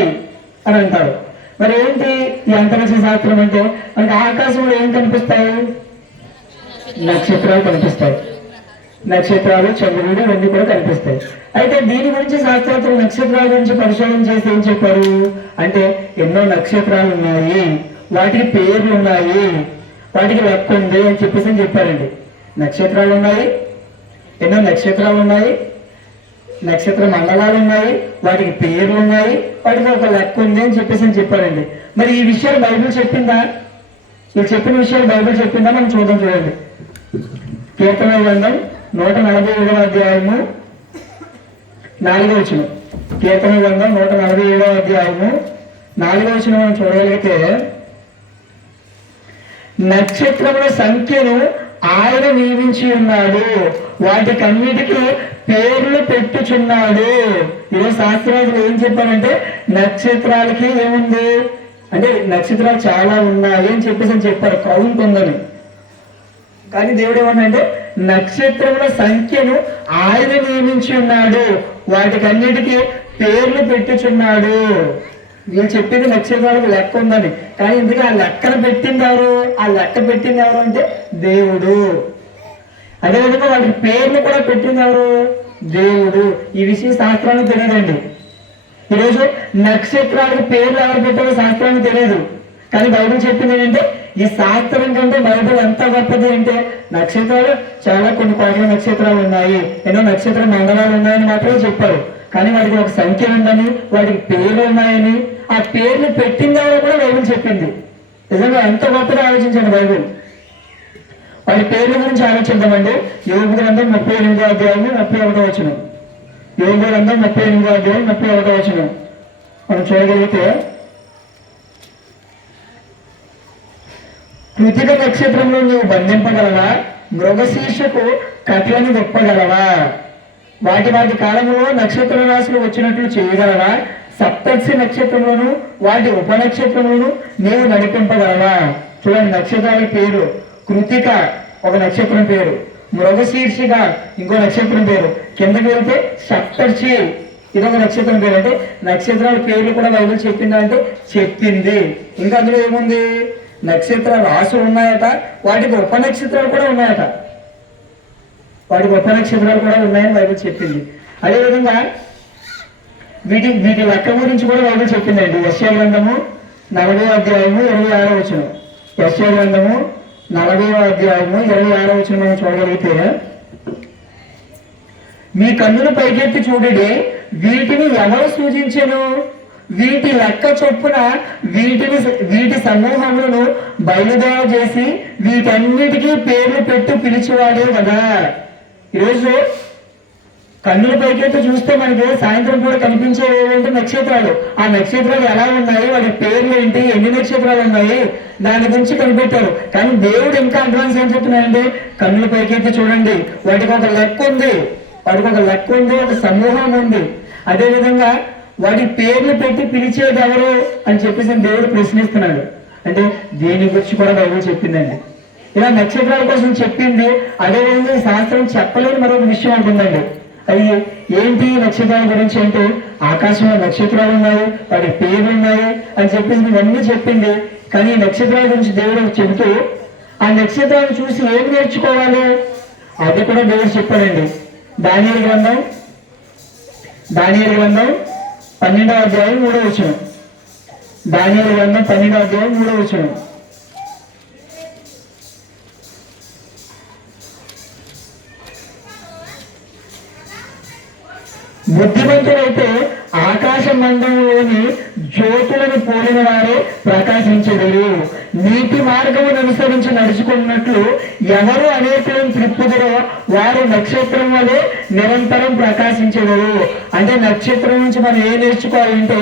అని అంటారు. మరి ఏంటి ఈ అంతరిక్ష శాస్త్రం అంటే? మనకి ఆకాశంలో ఏం కనిపిస్తాయి? నక్షత్రాలు కనిపిస్తాయి. నక్షత్రాలు, చంద్రుడు ఇవన్నీ కూడా కనిపిస్తాయి. అయితే దీని గురించి శాస్త్రవేత్తలు నక్షత్రాల గురించి పరిశోధన చేసి ఏం చెప్పారు అంటే ఎన్నో నక్షత్రాలు ఉన్నాయి, వాటికి పేర్లు ఉన్నాయి, వాటికి లెక్క ఉంది అని చెప్పారండి. నక్షత్రాలు ఉన్నాయి, ఎన్నో నక్షత్రాలు ఉన్నాయి, నక్షత్ర మండలాలు ఉన్నాయి, వాటికి పేర్లు ఉన్నాయి, వాటికి ఒక లెక్క ఉంది అని చెప్పారండి. మరి ఈ విషయాలు బైబిల్ చెప్పిందా? వీళ్ళు చెప్పిన విషయాలు బైబిల్ చెప్పిందా? మనం చూడండి. కీర్తన గ్రంథం 147వ అధ్యాయము 4వ వచనం. కీర్తన గ్రంథం 147వ అధ్యాయము 4వ వచనం మనం చూడగలిగితే నక్షత్రముల సంఖ్యను ఆయన నియమించి ఉన్నాడు, వాటికన్నిటికీ పేర్లు పెట్టుచున్నాడు. ఈరోజు శాస్త్రవేత్తలు ఏం చెప్పారంటే నక్షత్రాలకి ఏముంది అంటే నక్షత్రాలు చాలా ఉన్నాయి అని చెప్పారు, కౌంట్ ఉందని. కానీ దేవుడు ఏమన్నాడంటే నక్షత్రముల సంఖ్యను ఆయన నియమించి ఉన్నాడు, వాటికన్నిటికీ పేర్లు పెట్టుచున్నాడు. వీళ్ళు చెప్పింది నక్షత్రాలకు లెక్క ఉందని, కానీ ఎందుకు ఆ లెక్కను పెట్టింది ఎవరు? ఆ లెక్క పెట్టింది ఎవరు అంటే దేవుడు. అదేవిధంగా వాళ్ళకి పేర్లు కూడా పెట్టింది ఎవరు? దేవుడు. ఈ విషయం శాస్త్రానికి తెలియదండి. ఈరోజు నక్షత్రాలకు పేర్లు ఎవరు పెట్టారో శాస్త్రానికి తెలియదు, కానీ బైబిల్ చెప్పింది ఏంటంటే ఈ శాస్త్రం కంటే బైబిల్ ఎంత గొప్పది అంటే నక్షత్రాలు చాలా కొన్ని కోట్ల నక్షత్రాలు ఉన్నాయి, ఎన్నో నక్షత్ర మండలాలు ఉన్నాయని మాత్రమే చెప్పారు. కానీ వాటికి ఒక సంఖ్య ఉందని, వాటికి పేర్లు ఉన్నాయని, ఆ పేర్లు పెట్టిందో కూడా బైబిల్ చెప్పింది. నిజంగా ఎంత గొప్పగా ఆలోచించండి బైబిల్. వాటి పేర్ల గురించి ఆలోచిద్దామండి. యోబు గ్రంథం 38వ అధ్యాయం 31వ వచనం. యోబు గ్రంథం 38వ అధ్యాయం 31వ వచనం మనం చూడగలిగితే, కృతిక నక్షత్రంలో నువ్వు బంధింపగలవా? మృగశీర్షకు కట్లను విప్పగలవా? వాటి వాటి కాలంలో నక్షత్ర రాశులు వచ్చినట్లు చేయగలవా? సప్తర్షి నక్షత్రంలోను వాటి ఉపనక్షత్రములను నీవు నడిపింపగలవా? చూడండి, నక్షత్రాల పేరు. కృతిక ఒక నక్షత్రం పేరు, మృగశీర్షిక ఇంకో నక్షత్రం పేరు, కిందకి వెళ్తే సప్తర్షి ఇదొక నక్షత్రం పేరు. అంటే నక్షత్రాల పేర్లు కూడా బైబిల్ చెప్పిందా అంటే చెప్పింది. ఇంకా అందులో ఏముంది? నక్షత్ర రాసులు ఉన్నాయట, వాటికి ఉపనక్షత్రాలు కూడా ఉన్నాయట, వాటికి ఉపనక్షత్రాలు కూడా ఉన్నాయని బైబిల్ చెప్పింది. అదేవిధంగా వీటి లెక్క గురించి కూడా బైబిల్ చెప్పిందండి. యెషయా గ్రంథము 40వ అధ్యాయము 26వ వచనం. యెషయా గ్రంథము 40వ అధ్యాయము 26వ వచనం మనం చూడగలిగితే, మీ కన్నులు పైకెత్తి చూడండి, వీటిని ఎవరు సూచించెను? వీటి లెక్క చొప్పున వీటి సమూహములను బయలుదేర చేసి వీటన్నిటికీ పేర్లు పెట్టి పిలిచేవాడే కదా. ఈరోజు కన్నుల పైకెత్తి చూస్తే మనకి సాయంత్రం కూడా కనిపించేవి ఏంటంటే నక్షత్రాలు. ఆ నక్షత్రాలు ఎలా ఉన్నాయి, వాటి పేర్లు ఏంటి, ఎన్ని నక్షత్రాలు ఉన్నాయి, దాని గురించి కనిపెట్టారు. కానీ దేవుడు ఇంకా అడ్వాన్స్ ఏం చెప్తున్నాడంటే కన్నుల పైకెత్తి చూడండి, వాటికి ఒక లెక్క ఉంది, ఒక సమూహం ఉంది. అదేవిధంగా వాటి పేర్లు పెట్టి పిలిచేది ఎవరు అని చెప్పేసి దేవుడు ప్రశ్నిస్తున్నాడు. అంటే దీని గురించి కూడా బైబిల్ చెప్పిందండి. ఇలా నక్షత్రాల కోసం చెప్పింది. అదేవిధంగా శాస్త్రం చెప్పలేని మరొక విషయం ఉంటుందండి. అది ఏంటి? నక్షత్రాల గురించి అంటే ఆకాశంలో నక్షత్రాలు ఉన్నాయి, వాటి పేర్లు ఉన్నాయి అని చెప్పేసి ఇవన్నీ చెప్పింది. కానీ ఈ నక్షత్రాల గురించి దేవుడు చెబుతూ ఆ నక్షత్రాలను చూసి ఏం నేర్చుకోవాలి అది కూడా దేవుడు చెప్పాడండి. దానియేలు గ్రంథం 12వ అధ్యాయం 3వ వచనం. దానియేలు గ్రంథం 12వ అధ్యాయం 3వ వచనం. బుద్ధిమంతుడైతే ఆకాశ మండలంలోని జ్యోతులను పోలిన వారే ప్రకాశించగలరు. నీతి మార్గమును అనుసరించి నడుచుకున్నట్లు ఎవరు అనేకులను త్రిప్పుదరో వారు నక్షత్రం వలె నిరంతరం ప్రకాశించగలరు. అంటే నక్షత్రం నుంచి మనం ఏం నేర్చుకోవాలంటే,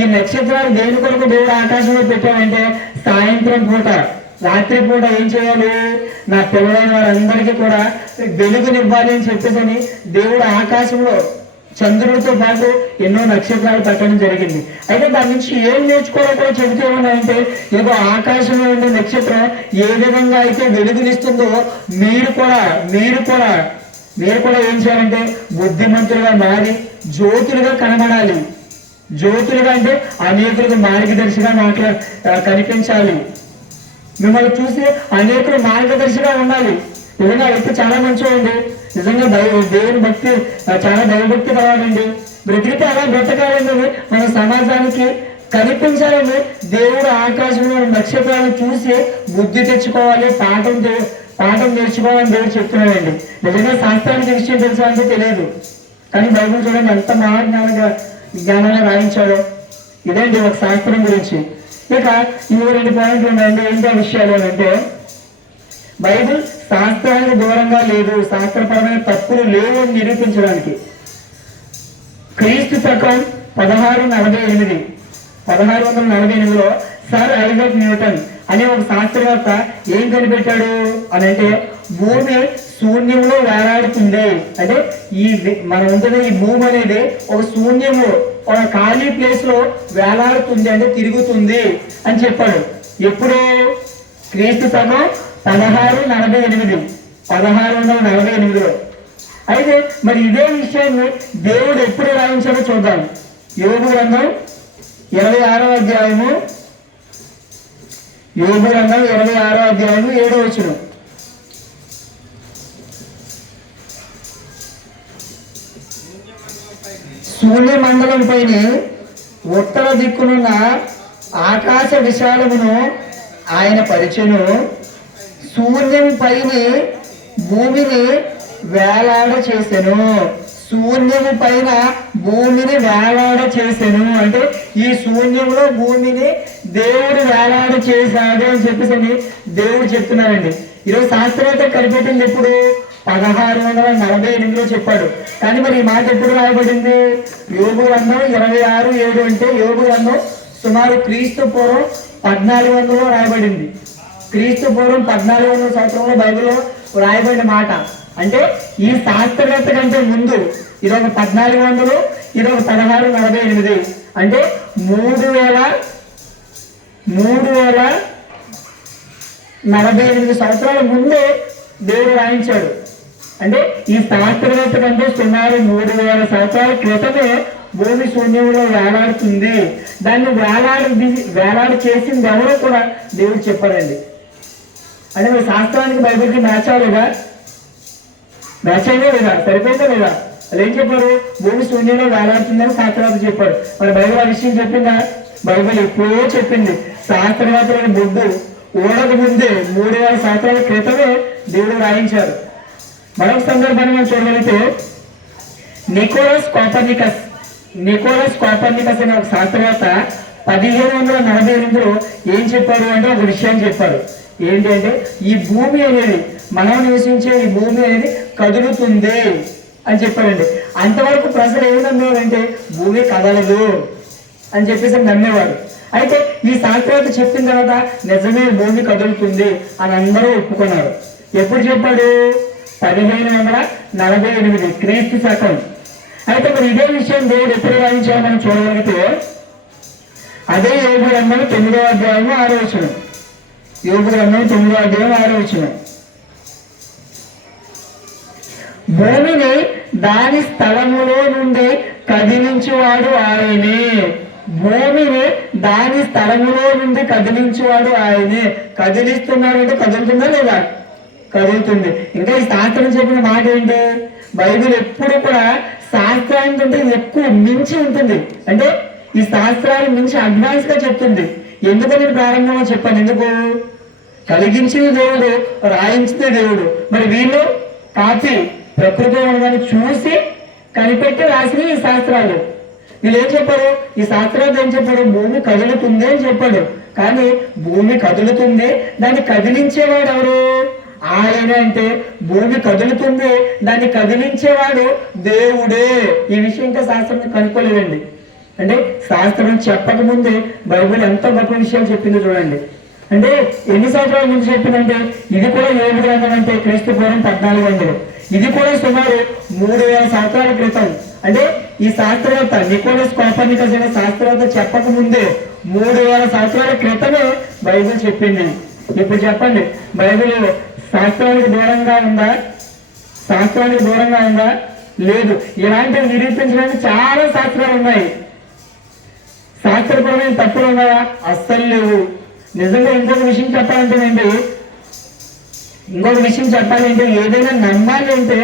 ఈ నక్షత్రాలు దేని కొరకు దేవుడు ఆకాశంలో పెట్టామంటే సాయంత్రం పూట, రాత్రి పూట ఏం చేయాలి? నా పిల్లలైన వారందరికీ కూడా వెలుగునివ్వాలి అని చెప్పేసి దేవుడు ఆకాశంలో చంద్రుడితో పాటు ఎన్నో నక్షత్రాలు పెట్టడం జరిగింది. అయితే దాని నుంచి ఏం నేర్చుకోవాలో కూడా చెబుతూ ఉన్నాయంటే, ఏదో ఆకాశంలో ఉండే నక్షత్రం ఏ విధంగా అయితే వెలుగునిస్తుందో మీరు కూడా ఏం చేయాలంటే బుద్ధిమంతులుగా మారి జ్యోతులుగా కనబడాలి. జ్యోతులుగా అంటే అనేకులకు మార్గదర్శిగా కనిపించాలి. మిమ్మల్ని చూసి అనేకులు మార్గదర్శిగా ఉండాలి. నిజంగా వ్యక్తి చాలా మంచిగా నిజంగా దేవుని భక్తి, చాలా దైవభక్తి కావాలండి. బ్రతికితే అలా బ్రతకాలండి. మన సమాజానికి కనిపించాలని దేవుడు ఆకాశంలో నక్షత్రాలను చూసి బుద్ధి తెచ్చుకోవాలి, పాఠం నేర్చుకోవాలని దేవుడు చెప్తున్నాడండి. నిజంగా శాస్త్రానికి విషయం తెలుసా అంటే తెలియదు, కానీ బైబిల్ చూడండి ఎంత జ్ఞానంగా రాయించాడో. ఇదండి ఒక శాస్త్రం గురించి. ఇక ఇవి 2 పాయింట్లు ఉన్నాయండి. ఏంటి ఆ విషయాలు అంటే, బైబిల్ శాస్త్రానికి దూరంగా లేదు, శాస్త్రపరమైన తప్పులు లేవు అని నిరూపించడానికి. క్రీస్తు శకం 1648 1648లో సర్ ఐజాక్ న్యూటన్ అనే ఒక శాస్త్రవేత్త ఏం కనిపెట్టాడు అని అంటే భూమి శూన్యంలో వేలాడుతుంది. అంటే మనం ఉంటున్న ఈ భూమి అనేది ఒక శూన్యము, ఒక ఖాళీ ప్లేస్ లో వేలాడుతుంది, అంటే తిరుగుతుంది అని చెప్పాడు. ఎప్పుడు? క్రీస్తు శకం 1648లో. అయితే మరి ఇదే విషయాన్ని దేవుడు ఎప్పుడు రాయించాడో చూద్దాం. యోబు గ్రంథం 26వ అధ్యాయము, యోబు గ్రంథం 26వ అధ్యాయము 7వ వచనం. సూర్యమండలం పైన ఉత్తర దిక్కునున్న ఆకాశ విశాలమును ఆయన పరిచెను, శూన్యం పైన భూమిని వేలాడ చేసెను. శూన్యము పైన భూమిని వేలాడ చేసెను అంటే ఈ శూన్యంలో భూమిని దేవుడు వేలాడ చేశాడు అని చెప్పేసి దేవుడు చెప్తున్నాడండి. ఈరోజు శాస్త్రవేత్త కనిపెట్టింది ఎప్పుడు? 1648లో చెప్పాడు. కానీ మరి ఈ మాట ఎప్పుడు రాయబడింది? యోబు గ్రంథం 26:7 అంటే యోబు గ్రంథం సుమారు క్రీస్తు పూర్వం 1400లో రాయబడింది. క్రీస్తు పూర్వం 1400 సంవత్సరంలో బైబిల్లో రాయబడిన మాట. అంటే ఈ శాస్త్రవేత్త కంటే ముందు ఇదొక 1400, ఇదొక 1648, అంటే 3048 సంవత్సరాల ముందే దేవుడు రాయించాడు. అంటే ఈ శాస్త్రవేత్త కంటే సుమారు 3000 సంవత్సరాల క్రితమే భూమి శూన్యంలో వేలాడుతుంది. దాన్ని వేలాడి చేసింది ఎవరో కూడా దేవుడు చెప్పాడండి. అంటే మరి శాస్త్రానికి బైబిల్కి మ్యాచ్ అవ్వలేదా? మ్యాచ్ అయ్యే లేదా? సరిపోయిందా లేదా? అది ఏం చెప్పారు? భూమి శూన్యంలో వేలాడుతుందని శాస్త్రవేత్త చెప్పాడు. మరి బైబిల్ ఆ విషయం చెప్పిందా? బైబిల్ ఎప్పుడో చెప్పింది. శాస్త్రవేత్తలను బొడ్డు ఓడక ముందే 3000 సంవత్సరాల క్రితమే దేవుడు రాయించారు. మరొక సందర్భాన్ని మనం చూడగలిగితే నికోలస్ కోపర్నికస్ అనే ఒక శాస్త్రవేత్త 1548లో ఏం చెప్పారు అంటే ఒక విషయాన్ని చెప్పారు. ఏంటి అంటే ఈ భూమి అనేది, మనం నివసించే ఈ భూమి అనేది కదులుతుంది అని చెప్పారండి. అంతవరకు ప్రజలు ఏమి నమ్మేవారంటే భూమి కదలదు అని చెప్పేసి నమ్మేవారు. అయితే ఈ శాస్త్రవేత్త చెప్పిన తర్వాత నిజమే భూమి కదులుతుంది అని అందరూ ఒప్పుకున్నారు. ఎప్పుడు చెప్పాడు? 1548 క్రీస్తు శకం. అయితే మరి ఇదే విషయం దేవుడు ఎప్పుడు రాయించాలో మనం చూడగలిగితే అదే యోబు గ్రంథం 9వ అధ్యాయం 6వ వచనం. యోబు గ్రంథం 9వ అధ్యాయం 6వ వచనం. భూమిని దాని స్థలములో నుండి కదిలించువాడు ఆయనే. భూమిని దాని స్థలములో నుండి కదిలించువాడు ఆయనే. కదిలిస్తున్నాడు అంటే కదులుతుందా లేదా? కదులుతుంది. ఇంకా ఈ శాస్త్రం చెప్పిన మాట ఏంటి? బైబిల్ ఎప్పుడు కూడా శాస్త్రానికంటే ఎక్కువ మించి ఉంటుంది. అంటే ఈ శాస్త్రాలు మించి అడ్వాన్స్ గా చెప్తుంది. ఎందుకని ప్రారంభంలో చెప్పాను? ఎందుకు? కలిగించిన దేవుడు, రాయించిన దేవుడు. మరి వీళ్ళు కాపీ ప్రకృతి ఉన్నదాన్ని చూసి కనిపెట్టి రాసిన ఈ శాస్త్రాలు. వీళ్ళు ఏం చెప్పారు? ఈ శాస్త్రాలు ఏం చెప్పారు? భూమి కదులుతుంది అని చెప్పాడు. కానీ భూమి కదులుతుంది, దాన్ని కదిలించేవాడు ఎవరు? ఆయన. అంటే భూమి కదులుతుంది, దాన్ని కదిలించేవాడు దేవుడే. ఈ విషయం ఇంకా శాస్త్రం కనుక్కోలేదండి. అంటే శాస్త్రం చెప్పకముందే బైబిల్ ఎంత గొప్ప విషయాలు చెప్పిందో చూడండి. అంటే ఎన్ని సంవత్సరాల ముందు చెప్పిందంటే ఇది కూడా యోబు గ్రంథం అంటే క్రీస్తు పూర్వం 1400, ఇది కూడా సుమారు 3000 సంవత్సరాల క్రితం. అంటే ఈ శాస్త్రవేత్త నికోలస్ కోపర్నికస్ అనే శాస్త్రవేత్త చెప్పక ముందే 3000 సంవత్సరాల క్రితమే బైబిల్ చెప్పింది. ఇప్పుడు చెప్పండి, బైబిల్ శాస్త్రానికి దూరంగా ఉందా? శాస్త్రానికి దూరంగా ఉందా? లేదు. ఇలాంటివి నిరూపించడానికి చాలా శాస్త్రాలు ఉన్నాయి. శాస్త్రపరమైన తప్పులు ఉన్నాయా? అస్సలు లేవు. నిజంగా ఇంకొక విషయం చెప్పాలంటే ఏదైనా నమ్మాలి అంటే,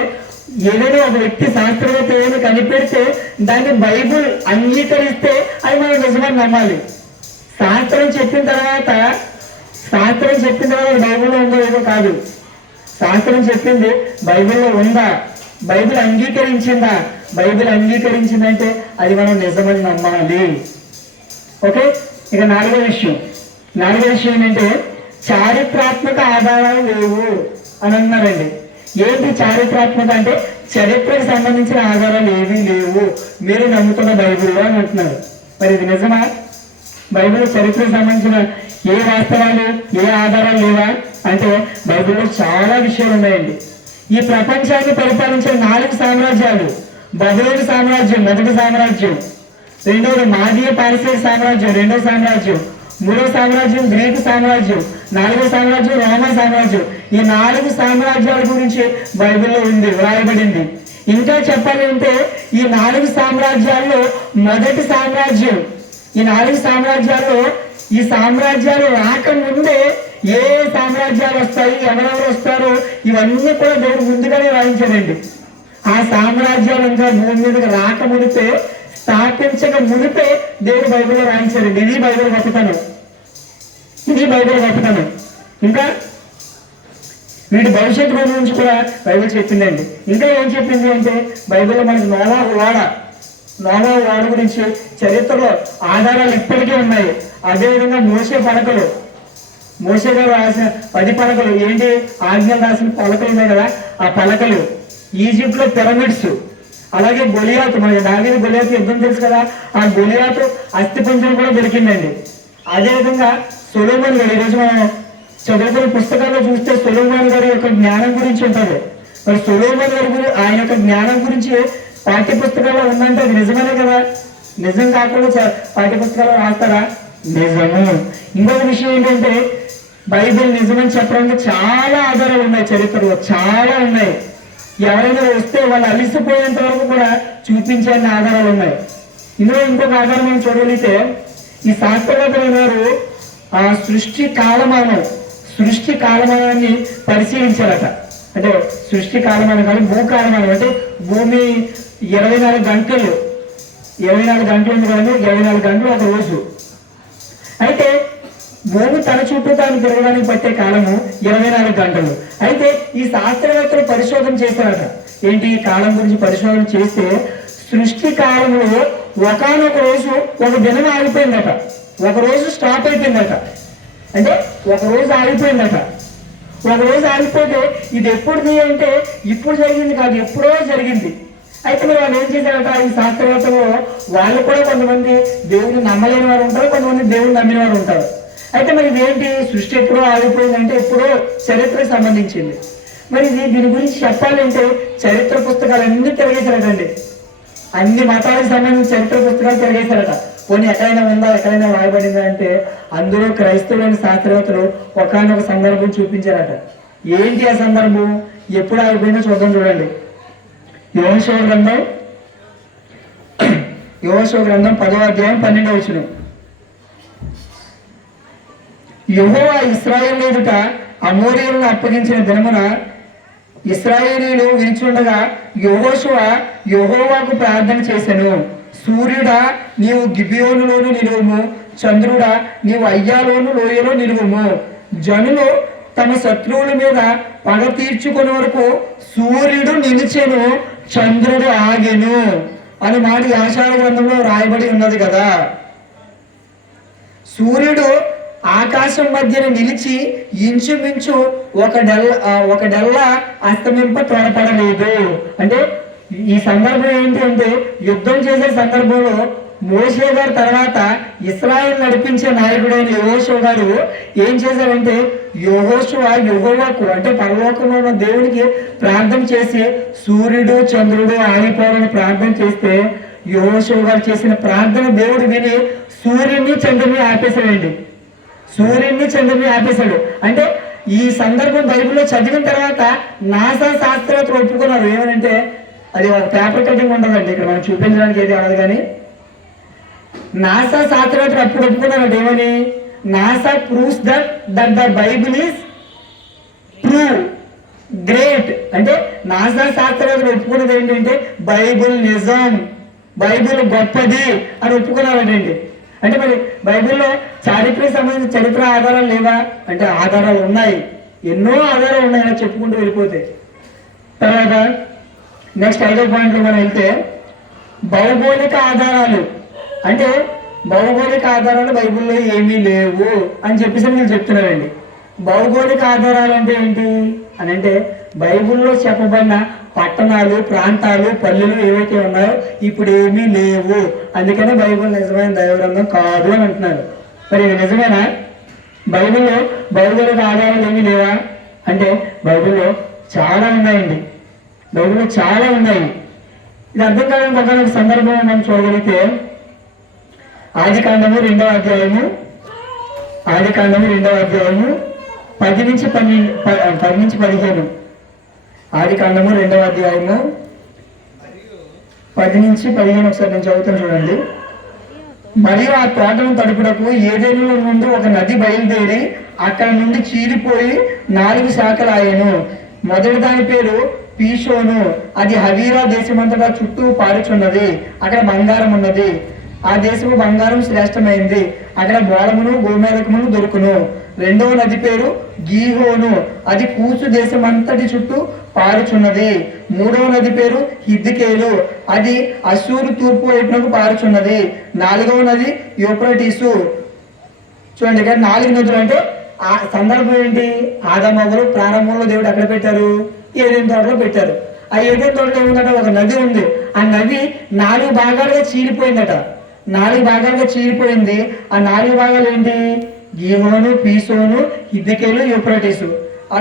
ఏదైనా ఒక వ్యక్తి శాస్త్రవేత్త ఏదైనా కనిపెడితే దాన్ని బైబుల్ అంగీకరిస్తే అది మనం నిజమని నమ్మాలి. శాస్త్రం చెప్పిన తర్వాత బైబిల్లో ఉందో ఏదో కాదు. శాస్త్రం చెప్పింది బైబిల్లో ఉందా? బైబిల్ అంగీకరించిందా? బైబిల్ అంగీకరించిందంటే అది మనం నిజమని నమ్మాలి. ఓకే. ఇక నాలుగో విషయం ఏంటంటే చారిత్రాత్మక ఆధారాలు లేవు అని అన్నారండి. ఏంటి చారిత్రాత్మక అంటే చరిత్రకు సంబంధించిన ఆధారాలు ఏమీ లేవు మీరు నమ్ముతున్న బైబిల్లో అని అంటున్నారు. మరి ఇది నిజమా? బైబిల్ చరిత్రకు సంబంధించిన ఏ వాస్తవాలు ఏ ఆధారాలు లేవా అంటే బైబిల్లో చాలా విషయాలు ఉన్నాయండి. ఈ ప్రపంచాన్ని పరిపాలించిన 4 సామ్రాజ్యాలు: బబులోను సామ్రాజ్యం మొదటి సామ్రాజ్యం, రెండవది మాదీయ పారసీక సామ్రాజ్యం రెండవ సామ్రాజ్యం, మూడవ సామ్రాజ్యం గ్రీకు సామ్రాజ్యం, 4వ సామ్రాజ్యం రోమా సామ్రాజ్యం. ఈ 4 సామ్రాజ్యాల గురించి బైబిల్లో ఉంది, వ్రాయబడింది. ఇంకా చెప్పాలి అంటే ఈ 4 సామ్రాజ్యాల్లో మొదటి సామ్రాజ్యం, ఈ 4 సామ్రాజ్యాల్లో ఈ సామ్రాజ్యాలు రాకముందే ఏ సామ్రాజ్యాలు వస్తాయి, ఎవరెవరు వస్తారు, ఇవన్నీ కూడా దేవుడు ముందుగానే రాయించాడండి. ఆ సామ్రాజ్యాలు ఇంకా భూమి మీదకి రాక మునిపే, స్థాపించక మునిపే దేవుడు బైబిల్లో రాయించాడండి. ఇది బైబిల్ గొప్పతనం, ఇది బైబిల్ గొప్పతనం. ఇంకా వీటి భవిష్యత్తు గురించి కూడా బైబిల్ చెప్పిందండి. ఇంకా ఏం చెప్పింది అంటే బైబిల్లో మనకి నోవా వాడ గురించి చరిత్రలో ఆధారాలు ఇప్పటికే ఉన్నాయి. అదేవిధంగా మోషే గారు రాసిన 10 పలకలు, ఏంటి ఆజ్ఞలు రాసిన పలకలు ఉన్నాయి కదా, ఆ పలకలు, ఈజిప్ట్ లో పిరమిడ్స్, అలాగే గొలియాతు, మనకి దావీదు గొలియాతు యుద్ధం తెలుసు కదా, ఆ గొలియాతు అస్థిపంజరం కూడా దొరికిందండి. అదేవిధంగా సొలొమోన్ గారు, ఈరోజు మనం చదువుకున్న పుస్తకాల్లో చూస్తే సొలొమోన్ గారి యొక్క జ్ఞానం గురించి ఉంటుంది. మరి సొలొమోన్ గారి గురించి, ఆయన యొక్క జ్ఞానం గురించి పాఠ్య పుస్తకాల్లో ఉందంటే అది నిజమనే కదా. నిజం కాకుండా పాఠ్య పుస్తకాల్లో రాస్తారా? నిజము. ఇంకొక విషయం ఏంటంటే బైబిల్ నిజమని చెప్పడానికి చాలా ఆధారాలు ఉన్నాయి, చరిత్రలో చాలా ఉన్నాయి. ఎవరైనా వస్తే వాళ్ళు అలిసిపోయేంత వరకు కూడా చూపించే ఆధారాలు ఉన్నాయి. ఇందులో ఇంకొక ఆధారం మనం చూడగలిగితే ఈ శాస్త్రవేత్తలు గారు ఆ సృష్టి కాలమానాన్ని పరిశీలించారట. అంటే సృష్టి కాలమానం కాదు, భూకాలమానం. అంటే భూమి 24 గంటలు ఉంది కానీ 24 గంటలు ఒక రోజు. అయితే భూమి తన చుట్టూ తాను తిరగడానికి పట్టే కాలము 24 గంటలు. అయితే ఈ శాస్త్రవేత్తలు పరిశోధన చేశారట. ఏంటి ఈ కాలం గురించి పరిశోధన చేస్తే సృష్టి కాలంలో ఒకానొక రోజు ఒక దినం ఆగిపోయిందట, ఒక రోజు స్టాప్ అయిపోయిందట. అంటే ఒక రోజు ఆగిపోయిందట. ఒక రోజు ఆగిపోతే ఇది ఎప్పుడుది అంటే ఇప్పుడు జరిగింది కాదు, ఎప్పుడో జరిగింది. అయితే మరి వాళ్ళు ఏం చేశారట, ఈ శాస్త్రవేత్తలు వాళ్ళు కూడా కొంతమంది దేవుడిని నమ్మలేని వారు ఉంటారు, కొంతమంది దేవుడిని నమ్మిన వారు ఉంటారు. అయితే మరి ఇదేంటి, సృష్టి ఎప్పుడో ఆగిపోయిందంటే ఎప్పుడో చరిత్రకు సంబంధించింది. మరి దీని గురించి చెప్పాలంటే చరిత్ర పుస్తకాలు అన్ని తిరిగేశారటండి. అన్ని మతాలకు సంబంధించిన చరిత్ర పుస్తకాలు తిరిగేశారట. కొన్ని ఎక్కడైనా ఉందా, ఎక్కడైనా రాయబడిందా అంటే అందులో క్రైస్తవులైన శాస్త్రవేత్తలు ఒకానొక సందర్భం చూపించారట. ఏంటి ఆ సందర్భం, ఎప్పుడు ఆగిపోయిందో చూద్దాం. చూడండి, యోషువ గ్రంథం 10వ అధ్యాయం 12వ వచనం. యెహోవా ఇశ్రాయేలు ఎదుట అమోరీయులను అప్పగించిన దినమున ఇశ్రాయేలీయులు వినిచుండగా యెహోషువ యెహోవాకు ప్రార్థన చేసెను. సూర్యుడా నీవు గిబియోనులోను నిలువుము, చంద్రుడా నీవు అయ్యాలోను లోయలో నిలువుము. జనులు తమ శత్రువుల మీద పగ తీర్చుకునే వరకు సూర్యుడు నిలిచెను, చంద్రుడు ఆగెను అని మాట యెషయా గ్రంథంలో రాయబడి ఉన్నది కదా. సూర్యుడు ఆకాశం మధ్యన నిలిచి ఇంచుమించు ఒక డెల్ల అస్తమింప త్వరపడలేదు. అంటే ఈ సందర్భం ఏంటి అంటే యుద్ధం చేసే సందర్భంలో మోషే గారి తర్వాత ఇశ్రాయేల్ నడిపించే నాయకుడైన యెహోషువ గారు ఏం చేశారంటే యెహోవాకు అంటే పరలోకంలో ఉన్న దేవుడికి ప్రార్థన చేసి సూర్యుడు చంద్రుడు ఆగిపోవాలని ప్రార్థన చేస్తే యెహోషువ గారు చేసిన ప్రార్థన దేవుడు విని సూర్యుడిని చంద్రుడిని ఆపేశాడు. అంటే ఈ సందర్భం బైబిల్లో చదివిన తర్వాత నాసా శాస్త్రవేత్తలు ఒప్పుకున్నారు. ఏమనంటే అది ఒక పేపర్ కటింగ్ ఉండదండి, ఇక్కడ మనం చూపించడానికి ఏది అవ్వదు. కానీ నాసా శాస్త్రవేత్తలు అప్పుడు ఒప్పుకున్నారంటే ఏమని, NASA proves that the Bible is true great. అంటే నాసా శాస్త్రవేత్తలు ఒప్పుకున్నది ఏంటంటే బైబిల్ నిజం, బైబిల్ గొప్పది అని ఒప్పుకున్నారండి. అంటే మరి బైబిల్లో చారిత్రకు సంబంధించిన చరిత్ర ఆధారాలు లేవా అంటే ఆధారాలు ఉన్నాయి, ఎన్నో ఆధారాలు ఉన్నాయని చెప్పుకుంటూ వెళ్ళిపోతే. తర్వాత నెక్స్ట్ 5వ పాయింట్లో మనం వెళ్తే భౌగోళిక ఆధారాలు. అంటే భౌగోళిక ఆధారాలు బైబిల్లో ఏమీ లేవు అని చెప్పేసి మీరు చెప్తున్నారండి. భౌగోళిక ఆధారాలు అంటే ఏంటి అని అంటే బైబిల్లో చెప్పబడిన పట్టణాలు, ప్రాంతాలు, పల్లెలు ఏవైతే ఉన్నాయో ఇప్పుడు ఏమీ లేవు, అందుకనే బైబిల్ నిజమైన దైవ గ్రంథం కాదు అని అంటున్నారు. మరి ఇది నిజమేనా? బైబిల్లో భౌగోళిక ఆధారాలు ఏమీ లేవా అంటే బైబిల్లో చాలా ఉన్నాయండి. బైబిల్లో చాలా ఉన్నాయి. ఇది అర్థం కావడానికి ఒక సందర్భం మనం చూడగలిగితే ఆది కాండము 2వ అధ్యాయము 10 నుంచి 15. ఆది కాండము 2వ అధ్యాయము 10 నుంచి 15 ఒకసారి నేను చదువుతాను చూడండి. మరియు ఆ తోటను తడుపుటకు ఏదైనా నుండి ఒక నది బయలుదేరి అక్కడ నుండి చీరిపోయి 4 శాఖలు ఆయను. మొదటి దాని పేరు పీషోను. అది హవీరా దేశమంతటా చుట్టూ పారుచున్నది. అక్కడ బంగారం ఉన్నది. ఆ దేశము బంగారం శ్రేష్టమైంది. అక్కడ బోళమును గోమేదకమును దొరుకును. రెండవ నది పేరు గీహోను. అది కూసు దేశమంతటి చుట్టూ పారుచున్నది. మూడవ నది పేరు హిద్దికేలు. అది అశూరు తూర్పు వైపునకు పారుచున్నది. 4వ నది యూఫ్రటీసు. చూడండి, ఇక్కడ 4 నదులు. అంటే ఆ సందర్భం ఏంటి? ఆదామవ్వలు ప్రారంభంలో దేవుడు ఎక్కడ పెట్టారు? ఏదైనా తోటలో పెట్టారు. ఆ ఏదైనా తోటలో ఏముందట? ఒక నది ఉంది. ఆ నది 4 భాగాలుగా చీలిపోయిందట. 4 భాగాలుగా చీలిపోయింది. ఆ 4 భాగాలు ఏంటి? Gihon, Pishon, Hiddekel, Euphrates. ఆ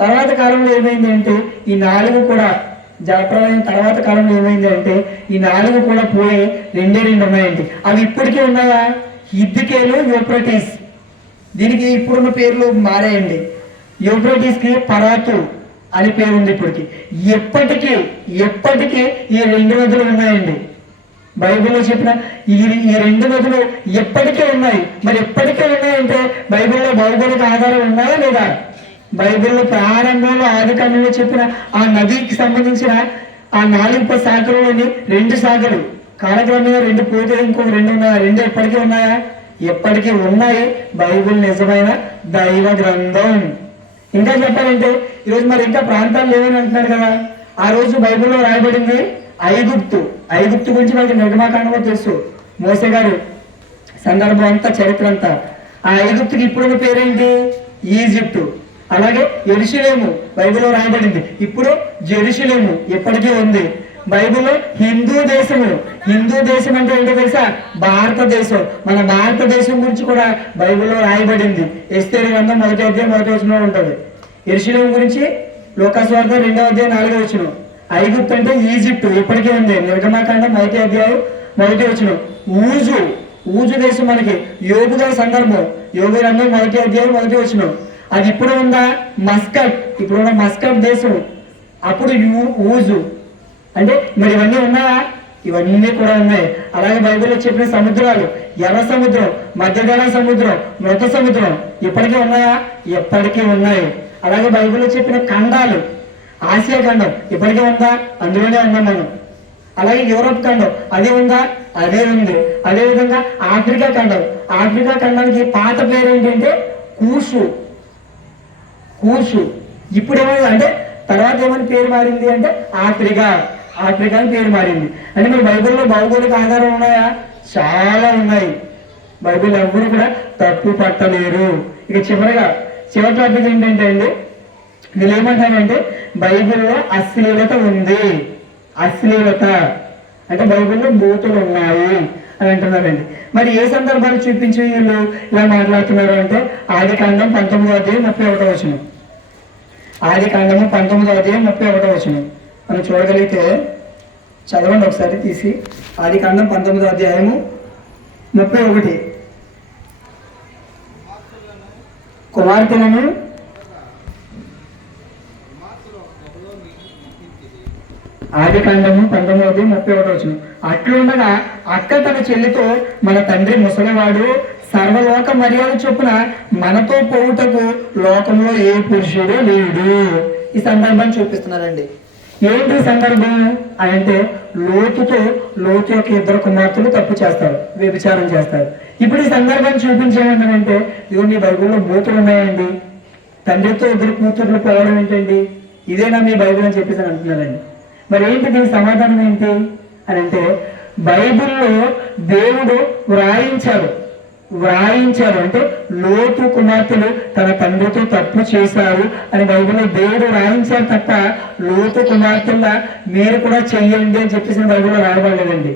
తర్వాత కాలంలో ఏమైంది అంటే ఈ 4 కూడా జలప్రలయం తర్వాత కాలంలో ఏమైంది అంటే ఈ 4 కూడా పోయి 2 ఉన్నాయండి. అవి ఇప్పటికీ ఉన్నాయా? హిద్దికేలు, యూఫ్రటీస్. దీనికి ఇప్పుడున్న పేర్లు మారాయండి. యూఫ్రటీస్కి పరాతు అని పేరు ఉంది ఇప్పటికి. ఎప్పటికీ ఈ 2 నదులు ఉన్నాయండి. బైబిల్లో చెప్పిన ఈ 2 నదులు ఎప్పటికే ఉన్నాయి. మరి ఎప్పటికే ఉన్నాయంటే బైబిల్లో భౌగోళిక ఆధారాలు ఉన్నాయా లేదా? బైబిల్లో ప్రారంభంలో ఆది కాండంలో చెప్పిన ఆ నదికి సంబంధించిన ఆ 4 శాఖలలోని 2 శాఖలు కాలక్రమంగా 2 పోతే ఇంకొక 2 ఉన్నాయా? 2 ఎప్పటికీ ఉన్నాయా? ఎప్పటికీ ఉన్నాయి. బైబిల్ నిజమైన దైవ గ్రంథం. ఇంకా చెప్పాలంటే ఈరోజు మరి ఇంకా ప్రాంతాలు లేవని అంటున్నారు కదా. ఆ రోజు బైబిల్లో రాయబడింది ఐగుప్తు గురించి మనకి నిర్గమాకాండంలో తెలుసు. మోసే గారు సందర్భం అంతా, చరిత్ర అంతా. ఆ ఐగుప్తుకి ఇప్పుడున్న పేరేంటి? ఈజిప్టు. అలాగే యెరూషలేము బైబిల్లో రాయబడింది. ఇప్పుడు జెరూషలేము ఎప్పటికీ ఉంది. బైబిల్లో హిందూ దేశం అంటే ఏంటో తెలుసా? భారతదేశం. మన భారతదేశం గురించి కూడా బైబిల్లో రాయబడింది. ఎస్తేరు గ్రంథం 1వ అధ్యాయం 1వ వచనంలో ఉంటుంది. యెరూషలేము గురించి లూకా సువార్త 2వ అధ్యాయం 4వ వచనం. ఐగుప్తు అంటే ఈజిప్టు ఎప్పటికీ ఉంది. నిర్గమాకాండం 1వ అధ్యాయం 1వ వచనం. ఊజు దేశం మనకి యోబు గారి సందర్భం. యోబు గ్రంథం 1వ అధ్యాయం 1వ వచనం. అది ఇప్పుడు ఉందా? ఇప్పుడున్న మస్కట్ దేశం. అప్పుడు ఊజు అంటే మరి ఇవన్నీ ఉన్నాయా? ఇవన్నీ కూడా ఉన్నాయి. అలాగే బైబిల్లో చెప్పిన సముద్రాలు, ఎర్ర సముద్రం, మధ్యధరా సముద్రం, మృత సముద్రం ఇప్పటికీ ఉన్నాయా? ఎప్పటికీ ఉన్నాయి. అలాగే బైబిల్లో చెప్పిన ఖండాలు, ఆసియా ఖండం ఇప్పటికీ ఉందా? అందులోనే ఉన్నాం మనం. అలాగే యూరోప్ ఖండం అదే ఉందా? అదే ఉంది. అదేవిధంగా ఆఫ్రికా ఖండానికి పాత పేరు ఏంటంటే కూషు. ఇప్పుడు ఏమైంది అంటే తర్వాత ఏమైనా పేరు మారింది అంటే ఆఫ్రికా అని పేరు మారింది. అంటే మరి బైబిల్లో భౌగోళిక ఆధారాలు ఉన్నాయా? చాలా ఉన్నాయి. బైబిల్ ఎవరు కూడా తప్పు పట్టలేరు. ఇక చివరి టాపిక్ ఏంటంటే అండి, వీళ్ళు ఏమంటారంటే బైబిల్లో అశ్లీలత ఉంది. అశ్లీలత అంటే బైబిల్లో బూతులు ఉన్నాయి అని అంటున్నారండి. మరి ఏ సందర్భాలు చూపించి వీళ్ళు ఇలా మాట్లాడుతున్నారు అంటే ఆది కాండం 19వ అధ్యాయం 31వ వచనం. ఆది కాండము 19వ అధ్యాయం 31వ వచనం మనం చూడగలిగితే చదవండి ఒకసారి తీసి. ఆది కాండం 19వ అధ్యాయము 31. కుమార్తెలను ఆది కాండము 19వ అధ్యాయం 31వ వచనం. అట్లుండగా అక్క తన చెల్లితో, మన తండ్రి ముసలివాడు, సర్వలోక మర్యాద చొప్పున మనతో పోవుటకు లోకంలో ఏ పురుషుడు లేడు. ఈ సందర్భాన్ని చూపిస్తున్నారండి. ఏంటి సందర్భం అంటే లోతు యొక్క 2 కుమార్తెలు తప్పు చేస్తారు, వ్యభిచారం చేస్తారు. ఇప్పుడు ఈ సందర్భాన్ని చూపించేమంటారంటే ఇదిగో మీ బైబిల్లో బూతులు ఉన్నాయండి, తండ్రితో 2 కూతుర్లు పోవడం ఏంటండి, ఇదేనా మీ బైబిల్ అని చెప్పేసి అంటున్నారండి. మరి ఏంటి దీనికి సమాధానం ఏంటి అని అంటే బైబిల్లో దేవుడు వ్రాయించారు అంటే లోతు కుమార్తెలు తన తండ్రితో తప్పు చేశారు అని బైబిల్లో దేవుడు రాయించారు తప్ప లోతు కుమార్తెల మీరు కూడా చెయ్యండి అని చెప్పేసి బైబిల్లో రాయబడలేదండి.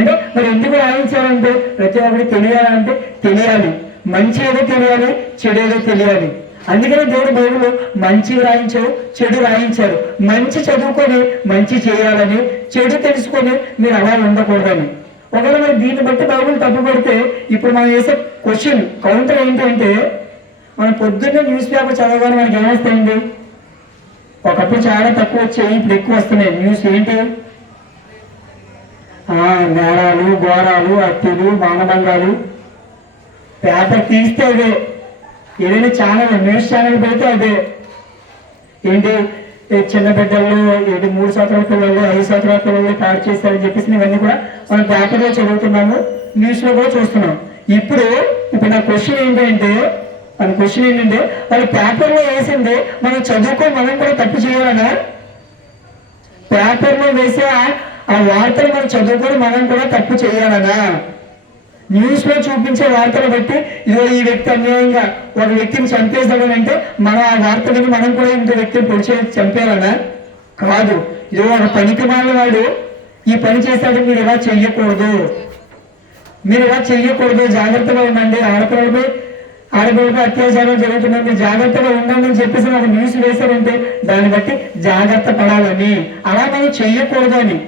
అంటే మరి ఎందుకు రాయించాలంటే ప్రతి ఒక్కరికి తెలియాలంటే తెలియాలి, మంచి ఏదో తెలియాలి, చెడు ఏదో తెలియాలి. అందుకనే దేవుడు బైబిల్ మంచి రాయించారు, చెడు రాయించారు. మంచి చదువుకొని మంచి చేయాలని, చెడు తెలుసుకొని మీరు అలా ఉండకూడదని. ఒకవేళ మరి దీన్ని బట్టి బైబిల్ తప్పు పడితే ఇప్పుడు మనం వేసే క్వశ్చన్ కౌంటర్ ఏంటంటే, మనం పొద్దున్నే న్యూస్ పేపర్ చదవగానే మనకి ఏమొస్తాయండి? ఒకప్పుడు చాలా తక్కువ వచ్చాయి, ఇప్పుడు ఎక్కువ వస్తున్నాయి. న్యూస్ ఏంటి? నేరాలు, ఘోరాలు, హత్యలు, మానభంగాలు. పేపర్ తీస్తే అదే, ఏదైనా ఛానల్ న్యూస్ ఛానల్ పెడితే అదే. ఏంటి చిన్న బిడ్డలు, ఏంటి 3 సంవత్సరాల పిల్లలు, 5 సంవత్సరాల పిల్లలు పాడు చేశారని చెప్పేసి ఇవన్నీ కూడా మనం పేపర్లో చదువుతున్నాము, న్యూస్లో కూడా చూస్తున్నాం. ఇప్పుడు నా క్వశ్చన్ ఏంటంటే వాళ్ళు పేపర్లో వేసింది మనం చదువుకో మనం కూడా తప్పు చేయాలనా? పేపర్లో వేసే ఆ వార్తలు మనం చదువుకొని మనం కూడా తప్పు చేయాలనా? న్యూస్లో చూపించే వార్తలు బట్టి ఇదో ఈ వ్యక్తి అన్యాయంగా ఒక వ్యక్తిని చంపేస్తాడనంటే మనం ఆ వార్త విని మనం కూడా ఇంకో వ్యక్తిని పొడిచే చంపేయాలనా? కాదు. ఇదో ఒక పనికి మాలిన వాడు ఈ పని చేస్తాడు, మీరు ఇలా చెయ్యకూడదు, జాగ్రత్తగా ఉండండి, ఆడపిల్లపై అత్యాచారం జరుగుతుందని మీరు జాగ్రత్తగా ఉండండి అని చెప్పేసి ఒక న్యూస్ వేశారంటే దాన్ని బట్టి జాగ్రత్త పడాలని, అలా మనం చెయ్యకూడదు అని.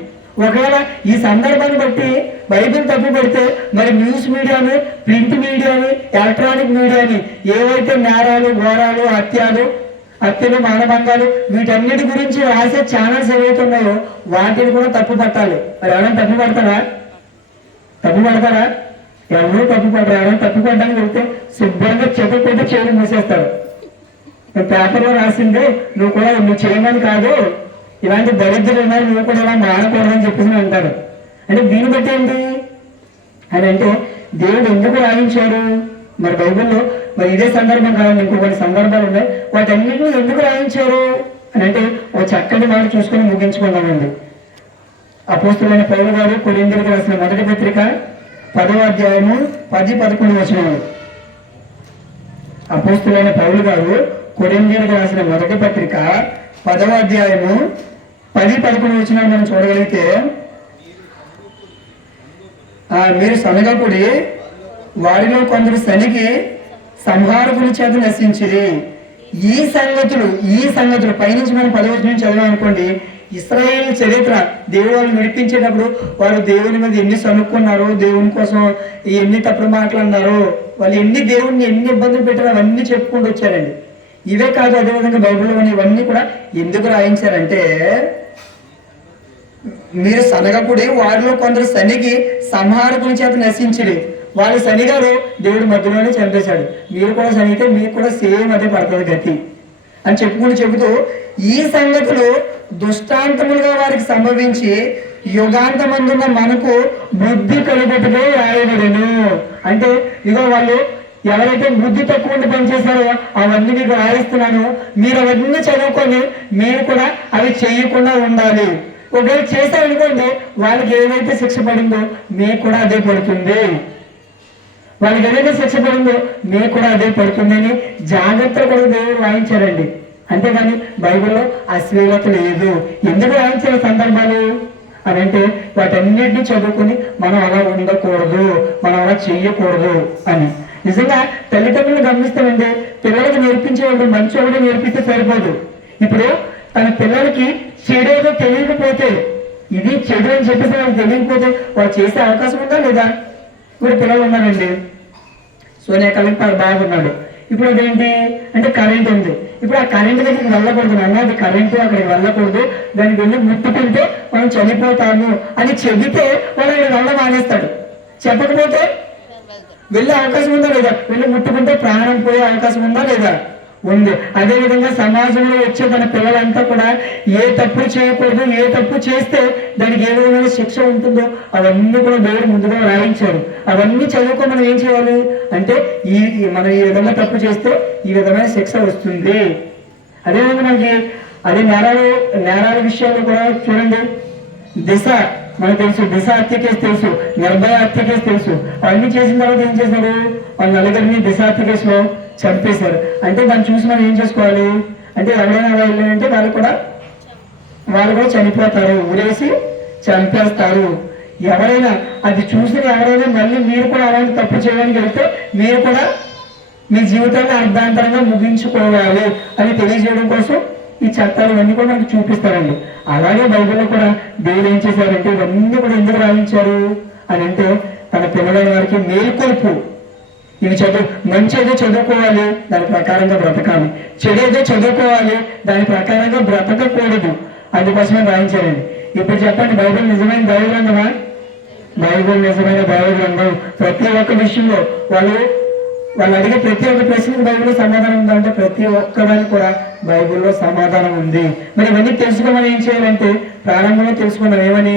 ఒకవేళ ఈ సందర్భాన్ని బట్టి బైబిల్ తప్పు పెడితే మరి న్యూస్ మీడియాని, ప్రింట్ మీడియాని, ఎలక్ట్రానిక్ మీడియాని ఏవైతే నేరాలు, ఘోరాలు, హత్యలు, మానభంగాలు వీటన్నిటి గురించి రాసే ఛానల్స్ ఏవైతే ఉన్నాయో వాటిని కూడా తప్పు పట్టాలి. మరి ఎవరైనా తప్పు పడతారా? ఎవరు తప్పు పడరు. ఎవరైనా తప్పు పడ్డానికి వెళ్తే శుభ్రంగా చెప్పుకుంటే చెవులు మూసేస్తారు. పేపర్లో రాసిందే నువ్వు చేయమని కాదు, ఇలాంటి దరిద్రులు ఉన్నారు, నువ్వు కూడా ఇలా మారకూడదని చెప్పేసి అంటారు. అంటే దీన్ని బట్టి ఏంటి అని అంటే దేవుడు ఎందుకు రాయించారు? మరి బైబిల్లో మరి ఇదే సందర్భం కాదండి, ఇంకో కొన్ని సందర్భాలు ఉన్నాయి. వాటన్నింటినీ ఎందుకు రాయించారు అని అంటే ఒక చక్కటి మాట చూసుకొని ముగించుకుందామండి. అపోస్తులైన పౌలు గారు కొరింథీయులకు రాసిన మొదటి పత్రిక 10వ అధ్యాయము 10-11 వచనాలు. అపోస్తులైన పౌలు గారు కొరింథీయులకు రాసిన మొదటి పత్రిక 10వ అధ్యాయము 10-11 వచనాలు మనం చూడగలిగితే, మీరు సనగకుడి, వారిలో కొందరు సనికి సంహారకుని చేత నశించిరి. ఈ సంగతులు పైనుంచి మనం 10వ వచనం చదివాం అనుకోండి. ఇశ్రాయేలు చరిత్ర, దేవుడు వాళ్ళు విడిపించేటప్పుడు వాళ్ళు దేవుని మీద ఎన్ని సనుక్కున్నారు, దేవుని కోసం ఎన్ని తప్పుడు మాట్లాడినారు, వాళ్ళు దేవుణ్ణి ఎన్ని ఇబ్బందులు పెట్టారో అవన్నీ చెప్పుకుంటూ వచ్చారండి. ఇవే కాదు, అదేవిధంగా బైబిల్లో ఇవన్నీ కూడా ఎందుకు రాయించారంటే, మీరు సనగకుడి, వారిలో కొందరు సనికి సంహారకుని చేత నశించిడి. వాళ్ళు శనిగారు దేవుడి మధ్యలోనే చంపేశాడు. మీరు కూడా శనిగితే మీకు కూడా సేమ్ అదే పడుతుంది గతి అని చెబుతూ ఈ సంగతులు దుష్టాంతములుగా వారికి సంభవించి యుగాంతమందున్న మనకు బుద్ధి కలుగుటకే రాయబడెను. అంటే ఇగో వాళ్ళు ఎవరైతే బుద్ధి తక్కువ ఉండి పనిచేశారో అవన్నీ మీకు రాయిస్తున్నాను, మీరు అవన్నీ చదువుకొని మీరు కూడా అవి చేయకుండా ఉండాలి. ఒకవేళ చేశారనుకోండి, వాళ్ళకి ఏదైతే శిక్ష పడిందో మీకు కూడా అదే పడుతుంది, మీకు కూడా అదే పడుతుంది అని జాగ్రత్తగా కూడా దేవుడు రాయించారండి. అంతేగాని బైబిల్లో అశ్లీలత లేదు. ఎందుకు రాయించిన సందర్భాలు అని అంటే వాటన్నిటిని చదువుకుని మనం అలా ఉండకూడదు, మనం అలా చెయ్యకూడదు అని. నిజంగా తల్లిదండ్రులు గమనిస్తామండి, పిల్లలకు నేర్పించేవాడు మంచివాడు నేర్పిస్తే సరిపోదు. ఇప్పుడు తన పిల్లలకి చెడేదో తెలియకపోతే, ఇది చెడు అని చెప్పేసి వాళ్ళకి తెలియకపోతే వాళ్ళు చేసే అవకాశం ఉందా లేదా? ఇప్పుడు పిల్లలు ఉన్నారండి, సోనియా కళ్యాణ్ బాగున్నాడు, ఇప్పుడు అదేంటి అంటే కరెంట్ ఉంది, ఇప్పుడు ఆ కరెంట్ దగ్గరికి వెళ్ళకూడదు అన్న, అది కరెంటు అక్కడికి వెళ్ళకూడదు, దానికి వెళ్ళి ముట్టుకుంటే మనం చనిపోతాము అని చెబితే వాడు అక్కడ వెళ్ళ మానేస్తాడు. చెప్పకపోతే వెళ్ళే అవకాశం ఉందా లేదా? వెళ్ళి ముట్టుకుంటే ప్రాణం పోయే అవకాశం ఉందా లేదా? ఉంది. అదేవిధంగా సమాజంలో వచ్చే తన పిల్లలంతా కూడా ఏ తప్పు చేయకూడదు, ఏ తప్పు చేస్తే దానికి ఏ విధమైన శిక్ష ఉంటుందో అవన్నీ కూడా దేవుడు ముందుగా రాయించారు. అవన్నీ చదువుకో మనం ఏం చేయాలి అంటే మనం ఈ విధంగా తప్పు చేస్తే ఈ విధమైన శిక్ష వస్తుంది. అదేవిధంగా మనకి అదే నేరాల విషయాల్లో కూడా చూడండి, దిశ మనకు తెలుసు, దిశ హత్య కేసు తెలుసు, నిర్భయ హత్య కేసు తెలుసు. అవన్నీ చేసిన తర్వాత ఏం చేశారు? వాళ్ళ నలుగురిని దిశ హత్య కేసులో చంపేశారు. అంటే దాన్ని చూసి మనం ఏం చేసుకోవాలి అంటే ఎవరైనా అలా వెళ్ళారంటే వాళ్ళు కూడా చనిపోతారు, ఉరేసి చంపేస్తారు. ఎవరైనా అది చూసిన ఎవరైనా మళ్ళీ మీరు కూడా అలాంటి తప్పు చేయడానికి వెళ్తే మీరు కూడా మీ జీవితాన్ని అర్ధాంతరంగా ముగించుకోవాలి అని తెలియజేయడం కోసం ఈ చట్టాలు ఇవన్నీ కూడా మనకు చూపిస్తారండి. అలాగే బైబిల్లో కూడా దేవుడు ఏం చేశారంటే ఇవన్నీ కూడా ఎందుకు రాయించారు అని అంటే తన పిల్లలైన వారికి మేల్కొల్పు. ఇవి మంచి ఏదో చదువుకోవాలి, దాని ప్రకారంగా బ్రతకాలి, చెడు ఏదో చదువుకోవాలి, దాని ప్రకారంగా బ్రతకకూడదు, అందుకోసమే రాయించారండి. ఇప్పుడు చెప్పండి, బైబిల్ నిజమైన దైవ గ్రంథమా? బైబిల్ నిజమైన దైవ గ్రంథం. ప్రతి ఒక్క విషయంలో వాళ్ళు అడిగే ప్రతి ఒక్క ప్రశ్నకు బైబిల్లో సమాధానం ఉందంటే ప్రతి ఒక్కదానికి కూడా బైబిల్లో సమాధానం ఉంది. మరి ఇవన్నీ తెలుసుకోమని ఏం చేయాలంటే ప్రారంభంలో తెలుసుకున్నాం ఏమని,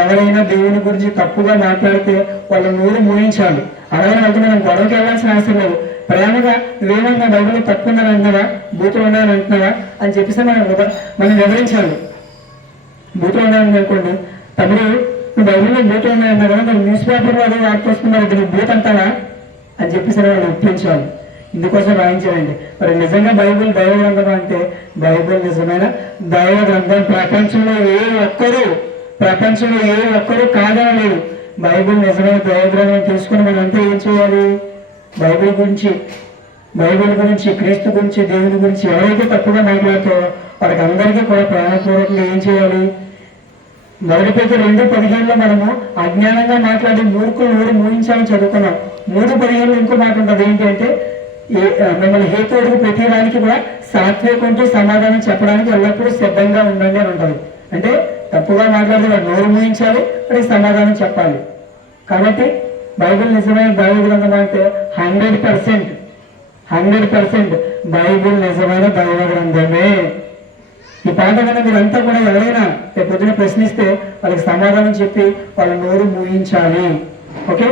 ఎవరైనా దేవుని గురించి తప్పుగా మాట్లాడితే వాళ్ళ నోరు మూయించాలి. అలాగే వాళ్ళతో మనం గొడవకి వెళ్ళాల్సిన అవసరం లేదు. ప్రేమగా నువ్వేమన్నా బైబిల్లో తప్పు ఉందని అంటున్నావా, బూతులు ఉన్నాయని అంటున్నావా అని చెప్పేసి మనం వివరించాలి. బూతులు ఉన్నాయని అనుకోండి, తమ్ముడు నువ్వు బైబిల్లో బూతులు ఉన్నాయన్నా కదా, మరి న్యూస్ పేపర్లో అదే వార్త వస్తున్నారు, నువ్వు బూత్ అంటావా అని చెప్పేసి వాళ్ళు ఒప్పించాలి. ఇందుకోసం రాయించాలండి. మరి నిజంగా బైబిల్ దైవ గ్రంథం అంటే బైబిల్ నిజమైన దైవ గ్రంథం. ప్రపంచంలో ఏ ఒక్కరు కాదనలేదు. బైబిల్ నిజమైన దైవ గ్రంథం తెలుసుకుని మనంతా ఏం చేయాలి, బైబిల్ గురించి క్రీస్తు గురించి దేవుని గురించి ఎవరైతే తప్పుగా మాట్లాడుతారో వాళ్ళకి అందరికీ కూడా ప్రేమపూర్వకంగా ఏం చేయాలి. 1 Petrus 2:15 మనము అజ్ఞానంగా మాట్లాడి మూర్ఖులు నోరు మూయించాలని చదువుకున్నాం. 3:15 ఇంకో మాట ఉంటుంది, ఏంటి అంటే మిమ్మల్ని హేతువుడికి ప్రతి దానికి కూడా సాత్వికంతో సమాధానం చెప్పడానికి ఎల్లప్పుడూ సిద్ధంగా ఉండండి అని ఉంటుంది. అంటే తప్పుగా మాట్లాడితే వాడు నోరు మూయించాలి, వాడికి సమాధానం చెప్పాలి. కాబట్టి బైబిల్ నిజమైన దైవ గ్రంథం అంటే 100% బైబిల్ నిజమైన దైవ గ్రంథమే. ఈ పాట కన్నా మీరంతా కూడా ఎవరైనా పొద్దున ప్రశ్నిస్తే వాళ్ళకి సమాధానం చెప్పి వాళ్ళ నోరు మూయించాలి. ఓకే.